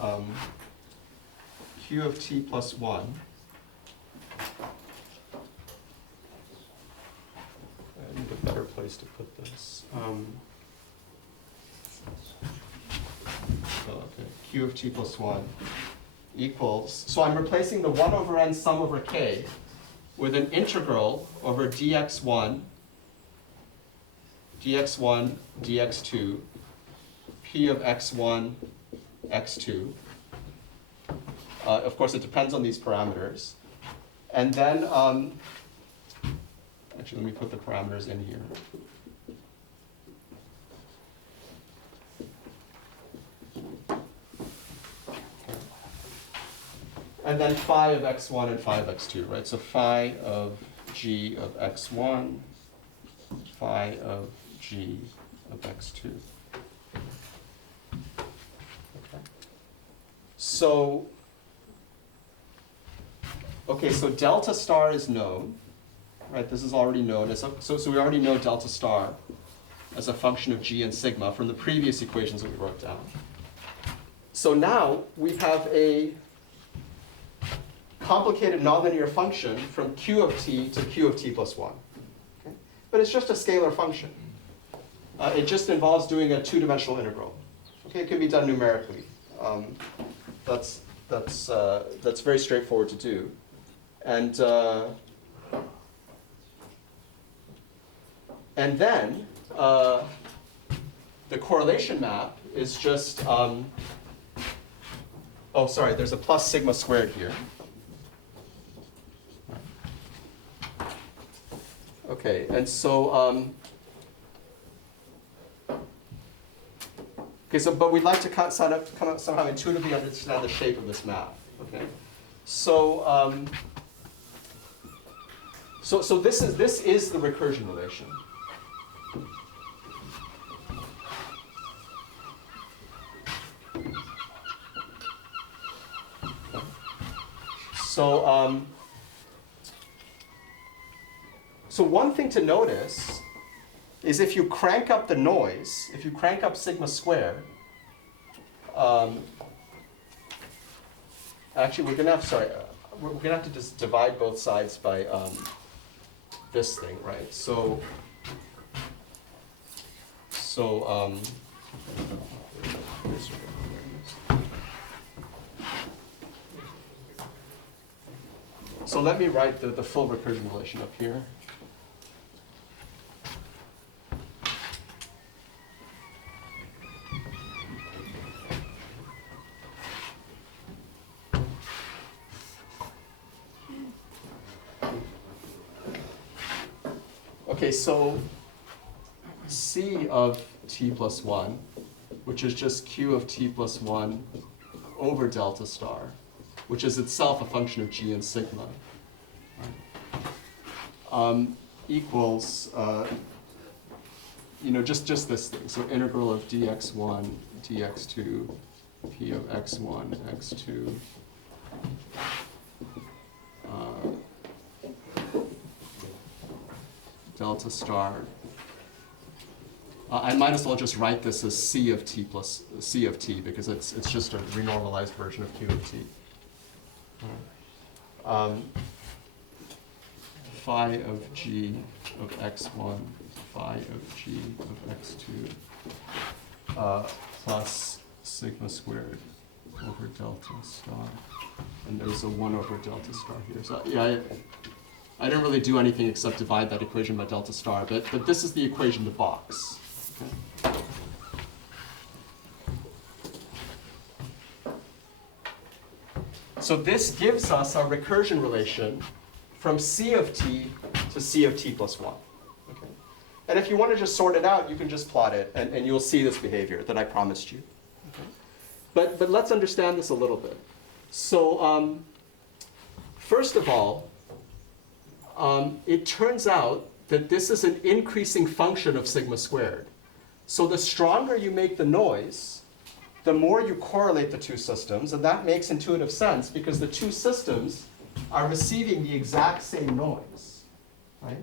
Q of t plus 1. I need a better place to put this. Okay, Q of t plus 1 equals, so I'm replacing the 1 over n sum over k with an integral over dx1, dx2, p of x1, x2. Of course, it depends on these parameters. And then, actually, let me put the parameters in here. And then phi of x1 and phi of x2, right? So phi of g of x1, phi of g of x2. Okay. So, okay, so delta star is known, right? This is already known as so we already know delta star as a function of g and sigma from the previous equations that we wrote down. So now we have a complicated nonlinear function from q of t to q of t plus 1. Okay? But it's just a scalar function. It just involves doing a two-dimensional integral. Okay, it can be done numerically. That's very straightforward to do. And then the correlation map is just, oh, sorry, there's a plus sigma squared here. Okay, and so, okay, so, but we'd like to come up somehow intuitively understand the shape of this map, okay? So, so this is the recursion relation. So, so one thing to notice is if you crank up the noise, if you crank up sigma squared, actually we're gonna have, we're gonna have to just divide both sides by this thing, right? So let me write the full recursion relation up here. Okay, so C of t plus 1, which is just Q of t plus 1 over delta star, which is itself a function of g and sigma, equals, just this thing. So integral of dx1, dx2, p of x1, x2, delta star. I might as well just write this as C of t plus C of t because it's just a renormalized version of Q of t. Phi of g of x1, phi of g of x2, plus sigma squared over delta star. And there's a 1 over delta star here. So yeah, I didn't really do anything except divide that equation by delta star, but this is the equation to box. Okay. So this gives us our recursion relation from C of t to C of t plus 1. Okay. And if you want to just sort it out, you can just plot it, and you'll see this behavior that I promised you. Okay. But let's understand this a little bit. So first of all, it turns out that this is an increasing function of sigma squared. So the stronger you make the noise, the more you correlate the two systems, and that makes intuitive sense because the two systems are receiving the exact same noise, right?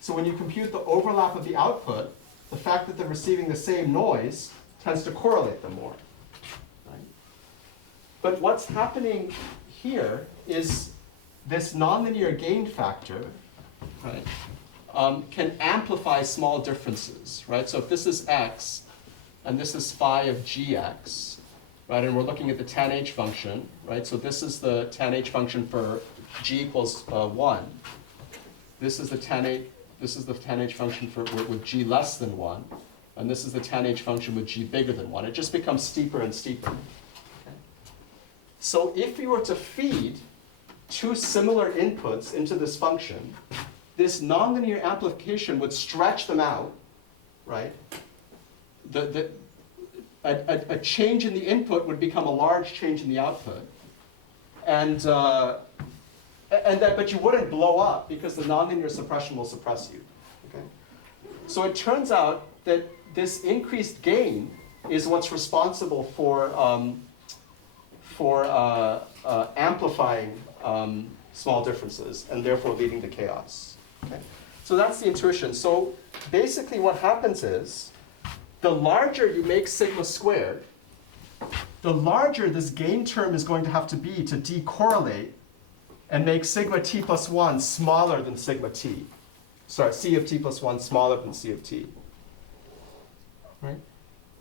So when you compute the overlap of the output, the fact that they're receiving the same noise tends to correlate them more, right? But what's happening here is this nonlinear gain factor, right, can amplify small differences, right? So if this is x, and this is phi of gx, right, and we're looking at the tan h function, right? So this is the tan h function for g equals 1. This is the tan h function for with g less than 1, and this is the tan h function with g bigger than 1. It just becomes steeper and steeper. Okay? So if you were to feed two similar inputs into this function, this nonlinear amplification would stretch them out, right? A change in the input would become a large change in the output, but you wouldn't blow up because the nonlinear suppression will suppress you. Okay? So it turns out that this increased gain is what's responsible for amplifying small differences and therefore leading to chaos. Okay? So that's the intuition. So basically what happens is, the larger you make sigma squared, the larger this gain term is going to have to be to decorrelate and make sigma t plus 1 smaller than sigma t. Sorry, c of t plus 1 smaller than c of t. Right?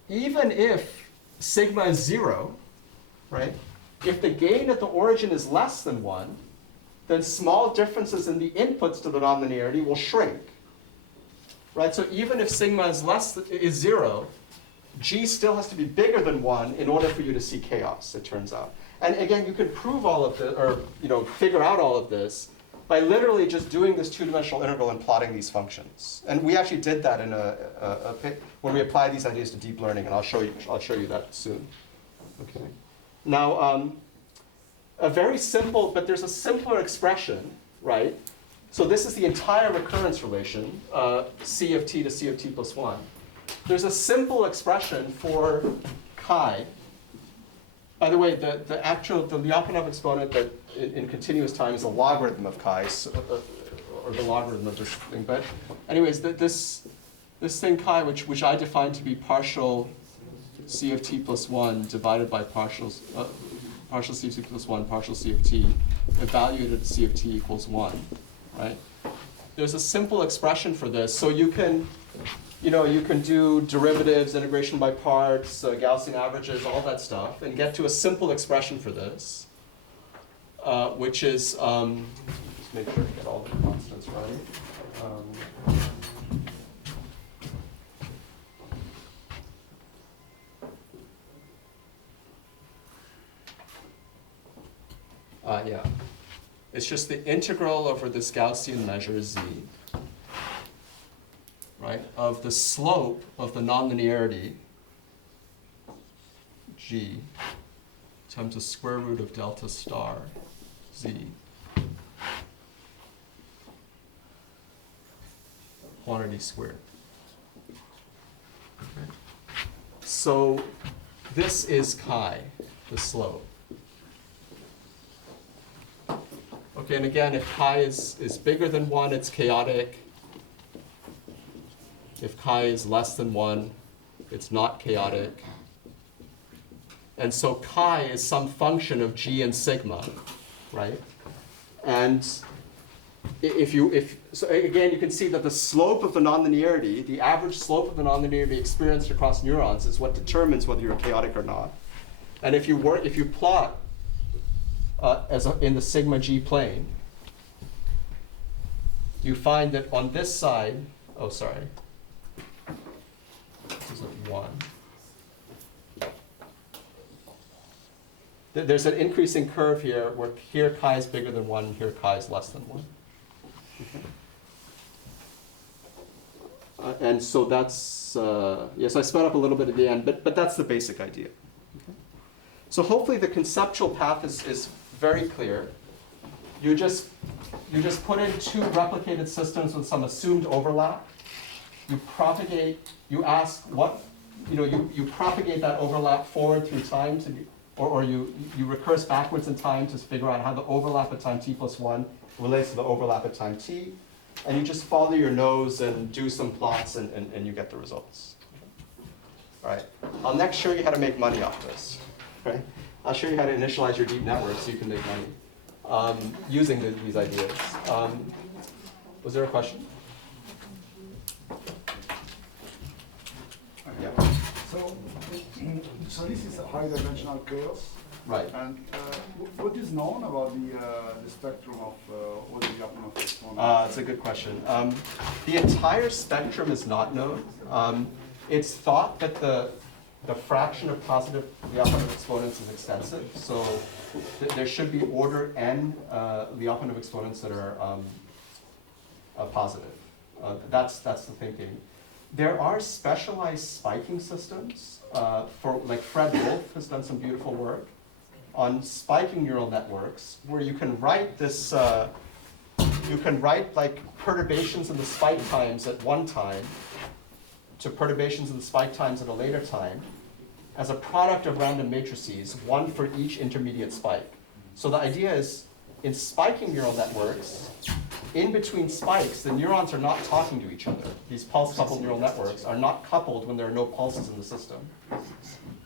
Even if sigma is 0, right? If the gain at the origin is less than 1, then small differences in the inputs to the nonlinearity will shrink. Right? So even if sigma is 0, g still has to be bigger than 1 in order for you to see chaos, it turns out. And again, you can prove all of this, or figure out all of this by literally just doing this two-dimensional integral and plotting these functions. And we actually did that in when we applied these ideas to deep learning, and I'll show you that soon. Okay. Now, a very simple, but there's a simpler expression, right? So this is the entire recurrence relation, c of t to c of t plus 1. There's a simple expression for chi. By the way, the Lyapunov exponent that in continuous time is a logarithm of chi, or the logarithm of this thing. But anyways, this thing chi, which I define to be partial c of t plus 1 divided by partial c of t plus 1, partial c of t, evaluated at c of t equals 1. Right? There's a simple expression for this. So you can do derivatives, integration by parts, Gaussian averages, all that stuff, and get to a simple expression for this, which is, just make sure I get all the constants right. Yeah. It's just the integral over this Gaussian measure z, right, of the slope of the nonlinearity, g, times the square root of delta star z, quantity squared. Okay. So this is chi, the slope. Okay, and again, if chi is bigger than 1, it's chaotic. If chi is less than 1, it's not chaotic. And so chi is some function of g and sigma, right? And so again, you can see that the slope of the nonlinearity, the average slope of the nonlinearity experienced across neurons, is what determines whether you're chaotic or not. And if you plot in the sigma g plane, you find that on this side, this is at 1. There's an increasing curve here where here chi is bigger than 1, here chi is less than 1. Okay. And so that's, yes, I sped up a little bit at the end, but that's the basic idea. Okay. So hopefully the conceptual path is very clear. You just put in two replicated systems with some assumed overlap. You propagate, you ask what, you propagate that overlap forward through time or you recurse backwards in time to figure out how the overlap at time t plus 1 relates to the overlap at time t. And you just follow your nose and do some plots and you get the results. All right. I'll next show you how to make money off this. Right? I'll show you how to initialize your deep network so you can make money using these ideas. Was there a question? Yeah. So this is a high-dimensional chaos, Right. and what is known about the spectrum of all the Lyapunov exponents? That's a good question. The entire spectrum is not known. It's thought that the fraction of positive Lyapunov exponents is extensive, so there should be order n Lyapunov exponents that are positive. That's the thinking. There are specialized spiking systems for, like Fred Wolf has done some beautiful work on spiking neural networks where you can write this, you can write like perturbations in the spike times at one time to perturbations in the spike times at a later time as a product of random matrices, one for each intermediate spike. So the idea is, in spiking neural networks, in between spikes, the neurons are not talking to each other. These pulse-coupled neural networks are not coupled when there are no pulses in the system.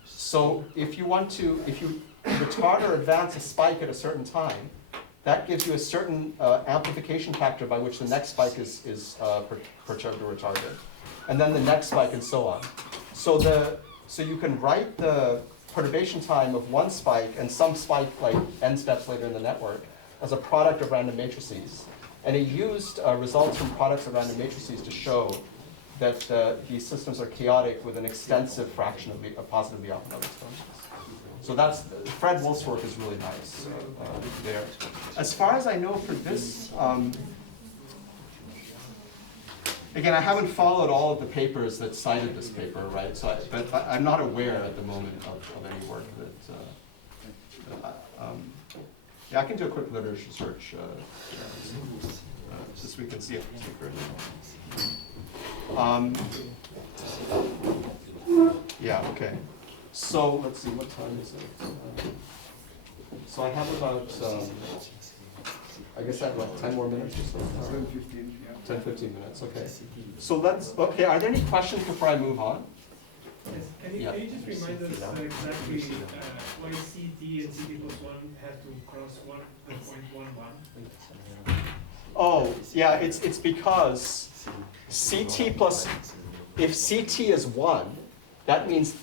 So if you retard or advance a spike at a certain time, that gives you a certain amplification factor by which the next spike is perturbed or retarded, and then the next spike, and so on. So you can write the perturbation time of one spike and some spike like n steps later in the network as a product of random matrices. And he used results from products of random matrices to show that these systems are chaotic with an extensive fraction of positive Lyapunov exponents. So that's, Fred Wolf's work is really nice there. As far as I know for this, again, I haven't followed all of the papers that cited this paper, right? So, but I'm not aware at the moment of any work that, yeah, I can do a quick literature search just so we can see it. Yeah, okay. So let's see, what time is it? So I have about, I guess I have like 10 more minutes or so. 10, 15, yeah. 10, 15 minutes, okay. So okay, are there any questions before I move on? Yes, can you just remind us exactly why CT and CT plus 1 have to cross the point 1, 1? Oh, yeah, it's because CT plus, if CT is 1, that means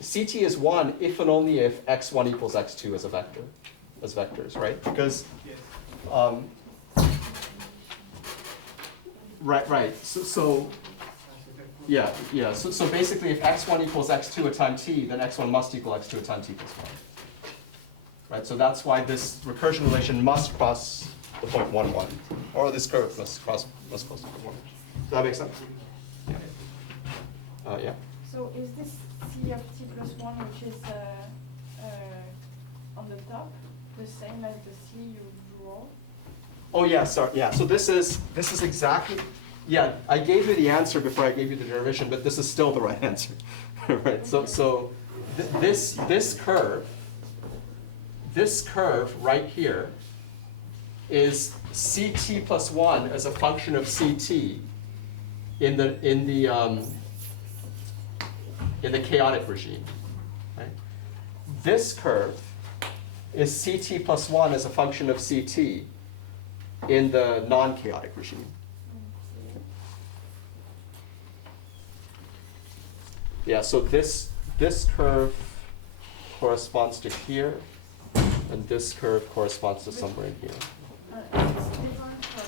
CT is 1 if and only if x1 equals x2 as a vector, as vectors, right? Because, right. So yeah. So basically, if x1 equals x2 at time t, then x1 must equal x2 at time t plus 1. Right. So that's why this recursion relation must cross the point 1, 1, or this curve must close to the point 1. Does that make sense? Yeah. Yeah. So is this C of t plus 1, which is on the top, the same as the C you draw? Oh yeah, sorry. Yeah. So this is exactly. Yeah, I gave you the answer before I gave you the derivation, but this is still the right answer, right? So this curve right here is CT plus 1 as a function of CT in the chaotic regime, right? This curve is CT plus 1 as a function of CT in the non-chaotic regime. Yeah, so this curve corresponds to here, and this curve corresponds to somewhere in here. It's different from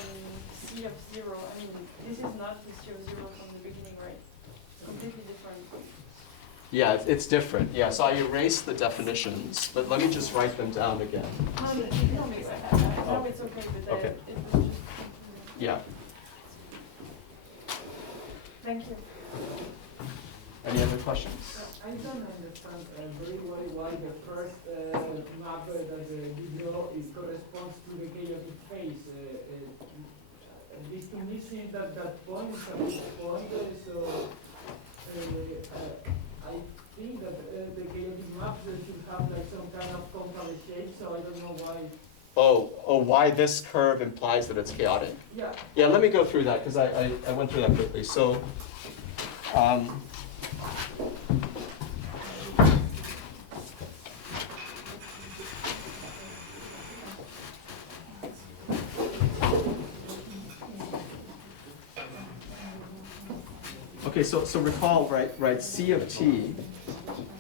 C of 0. I mean, this is not the C of 0 from the beginning, right? It's completely different. Yeah, it's different. Yeah, so I erased the definitions, but let me just write them down again. No, it's okay, but Okay. it was just... Yeah. Thank you. Any other questions? I don't understand very well why the first map that you draw corresponds to the chaotic phase. This to me seems that point is a weak point, so I think that the chaotic maps should have like some kind of concave shape, so I don't know why. Oh, why this curve implies that it's chaotic? Yeah. Yeah, let me go through that, because I went through that quickly. So, Okay, so recall, right, C of t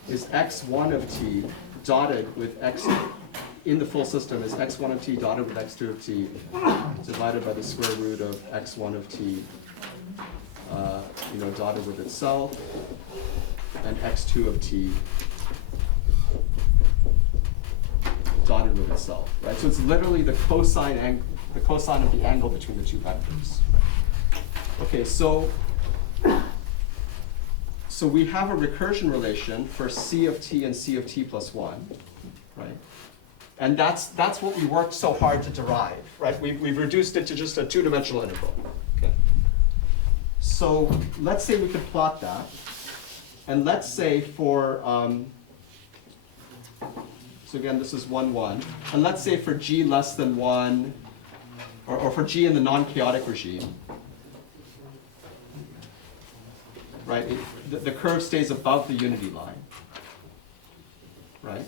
is x1 of t dotted with x, in the full system is x1 of t dotted with x2 of t divided by the square root of x1 of t, dotted with itself, and x2 of t dotted with itself, right? So it's literally the cosine of the angle between the two vectors. Okay, so we have a recursion relation for C of t and C of t plus 1, right? And that's what we worked so hard to derive, right? We've reduced it to just a two-dimensional interval. Okay. So let's say we could plot that. And let's say for, so again, this is 1, 1. And let's say for g less than 1, or for g in the non-chaotic regime, right? The curve stays above the unity line, right?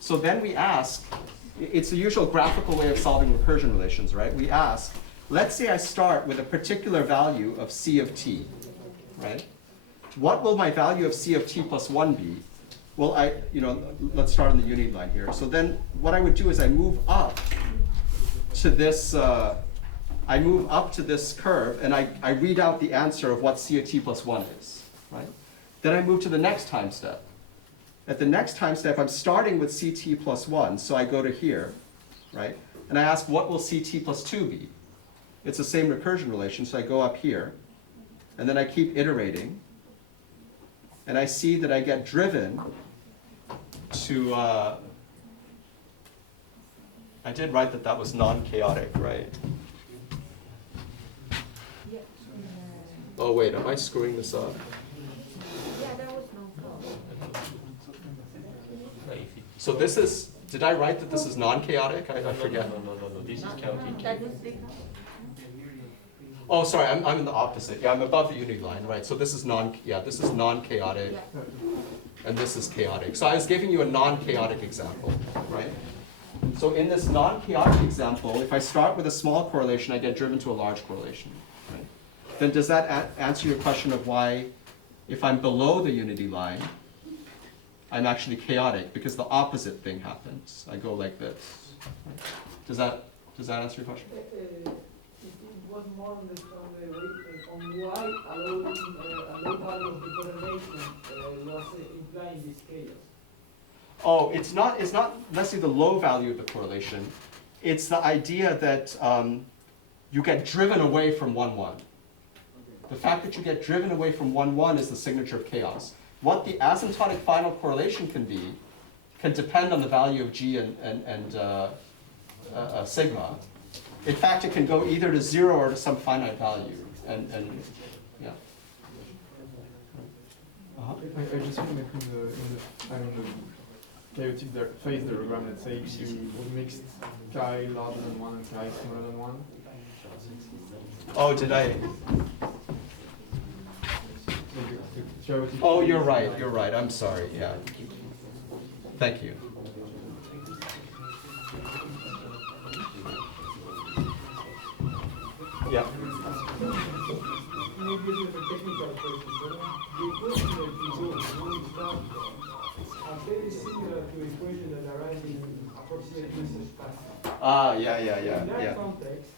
So then we ask, it's the usual graphical way of solving recursion relations, right? We ask, let's say I start with a particular value of C of t, right? What will my value of C of t plus 1 be? Well, let's start on the unity line here. So then what I would do is I move up to this, curve, and I read out the answer of what C of t plus 1 is, right? Then I move to the next time step. At the next time step, I'm starting with Ct plus 1, so I go to here, right? And I ask, what will Ct plus 2 be? It's the same recursion relation, so I go up here, and then I keep iterating, and I see that I get driven to, I did write that was non-chaotic, right? Oh wait, am I screwing this up? Yeah, there was no problem. So this is, did I write that this is non-chaotic? I forget. No, this is chaotic. That was big. Oh, sorry, I'm in the opposite. Yeah, I'm above the unity line, right? So this is non-chaotic, Yeah. and this is chaotic. So I was giving you a non-chaotic example, right? So in this non-chaotic example, if I start with a small correlation, I get driven to a large correlation, right? Then does that answer your question of why, if I'm below the unity line, I'm actually chaotic, because the opposite thing happens. I go like this. Right? Does that answer your question? It was more on why a low value of the correlation was implying this chaos. Oh, it's not necessarily the low value of the correlation. It's the idea that you get driven away from 1, 1. The fact that you get driven away from 1, 1 is the signature of chaos. What the asymptotic final correlation can be can depend on the value of g and sigma. In fact, it can go either to 0 or to some finite value. And yeah. I just want to make the chaotic phase diagram, let's say you mixed chi larger than 1 and chi smaller than 1. Oh, did I? Oh, you're right. I'm sorry. Yeah. Thank you. Yeah. Maybe this is a technical question, but the equation that you go when you start are very similar to the equation that arise in approximate message path. Yeah. In that context,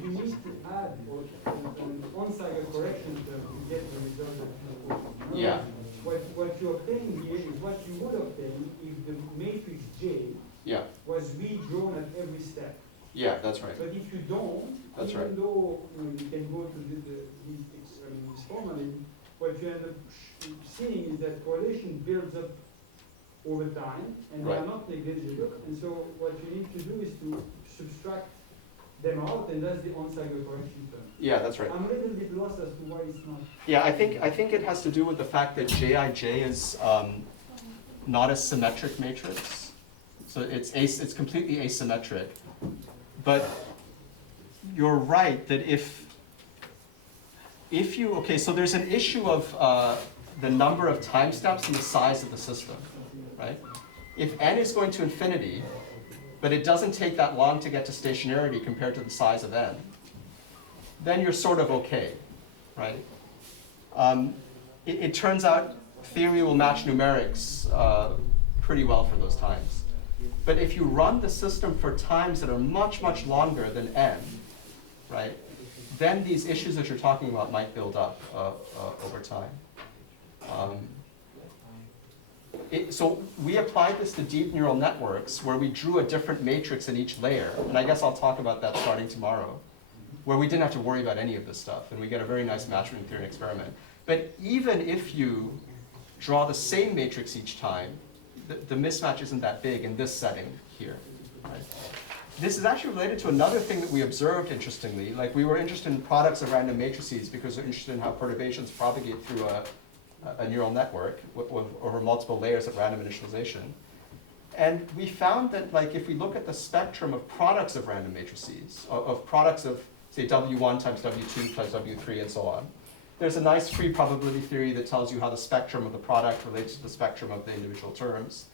you need to add an on-cycle correction term to get the result that you want. Yeah. What you obtain here is what you would obtain if the matrix J Yeah. was redrawn at every step. Yeah, that's right. But if you don't, That's even right. though you can go to this formula, what you end up seeing is that correlation builds up over time, and they are Right. not negligible. And so what you need to do is to subtract them out, and that's the on-cycle correction term. Yeah, that's right. I'm a little bit lost as to why it's not. Yeah, I think it has to do with the fact that Jij is not a symmetric matrix, so it's completely asymmetric. But you're right that if you so there's an issue of the number of time steps and the size of the system, right? If n is going to infinity, but it doesn't take that long to get to stationarity compared to the size of n, then you're sort of okay, right? It turns out theory will match numerics pretty well for those times. But if you run the system for times that are much, much longer than n, right, then these issues that you're talking about might build up over time. So we applied this to deep neural networks where we drew a different matrix in each layer, and I guess I'll talk about that starting tomorrow, where we didn't have to worry about any of this stuff, and we get a very nice matching theory experiment. But even if you draw the same matrix each time, the mismatch isn't that big in this setting here. Right? This is actually related to another thing that we observed, interestingly. Like, we were interested in products of random matrices because we're interested in how perturbations propagate through a neural network over multiple layers at random initialization. And we found that, like, if we look at the spectrum of products of random matrices, of products of, say, W1 times W2 times W3 and so on, there's a nice free probability theory that tells you how the spectrum of the product relates to the spectrum of the individual terms.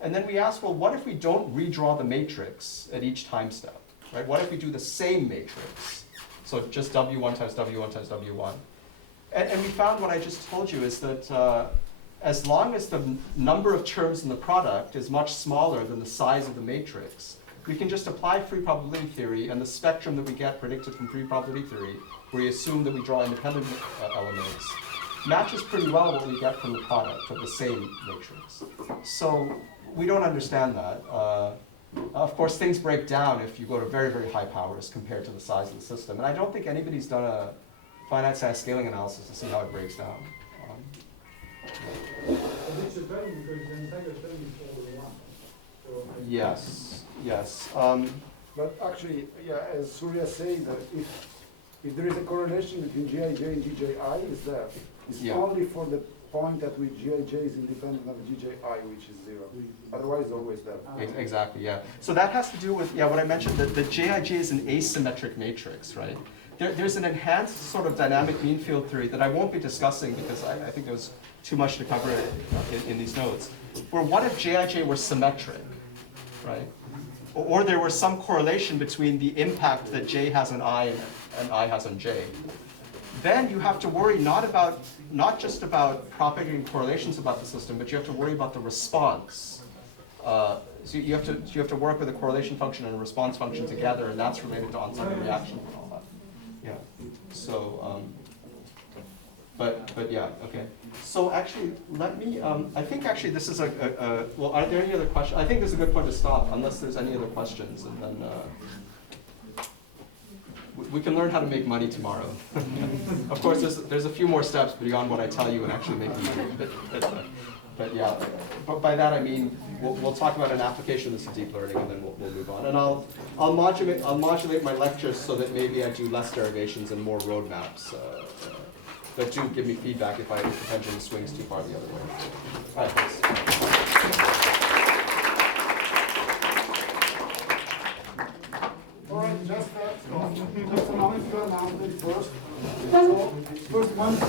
And then we asked, well, what if we don't redraw the matrix at each time step, right? What if we do the same matrix? So just W1 times W1 times W1. And we found what I just told you is that as long as the number of terms in the product is much smaller than the size of the matrix, we can just apply free probability theory, and the spectrum that we get predicted from free probability theory, where we assume that we draw independent elements, matches pretty well what we get from the product of the same matrix. So we don't understand that. Of course, things break down if you go to very, very high powers compared to the size of the system. And I don't think anybody's done a finite size scaling analysis to see how it breaks down. It's a very because the entire term is over one. So Yes, yes. But actually, yeah, as Surya saying that if there is a correlation between Gij and Gji, is there? It's Yeah. only for the point at which Gij is independent of Gji, which is 0. Otherwise, it's always there. Exactly, yeah. So that has to do with, yeah, what I mentioned, that the Jij is an asymmetric matrix, right? There's an enhanced sort of dynamic mean field theory that I won't be discussing because I think there's too much to cover in these notes. Where what if Jij were symmetric, right? Or there was some correlation between the impact that J has on I and I has on J. Then you have to worry not just about propagating correlations about the system, but you have to worry about the response. So you have to work with a correlation function and a response function together, and that's related to onset of reaction and all that. Yeah. So, but yeah, okay. So actually, let me. I think actually this is well. Are there any other questions? I think this is a good point to stop, unless there's any other questions, and then we can learn how to make money tomorrow. Of course, there's a few more steps beyond what I tell you and actually making money. But yeah, but by that I mean we'll talk about an application of this in deep learning, and then we'll move on. And I'll modulate my lectures so that maybe I do less derivations and more roadmaps. But do give me feedback if the pendulum swings too far the other way. All right, thanks. All right, just a moment to announce it first. So, first one.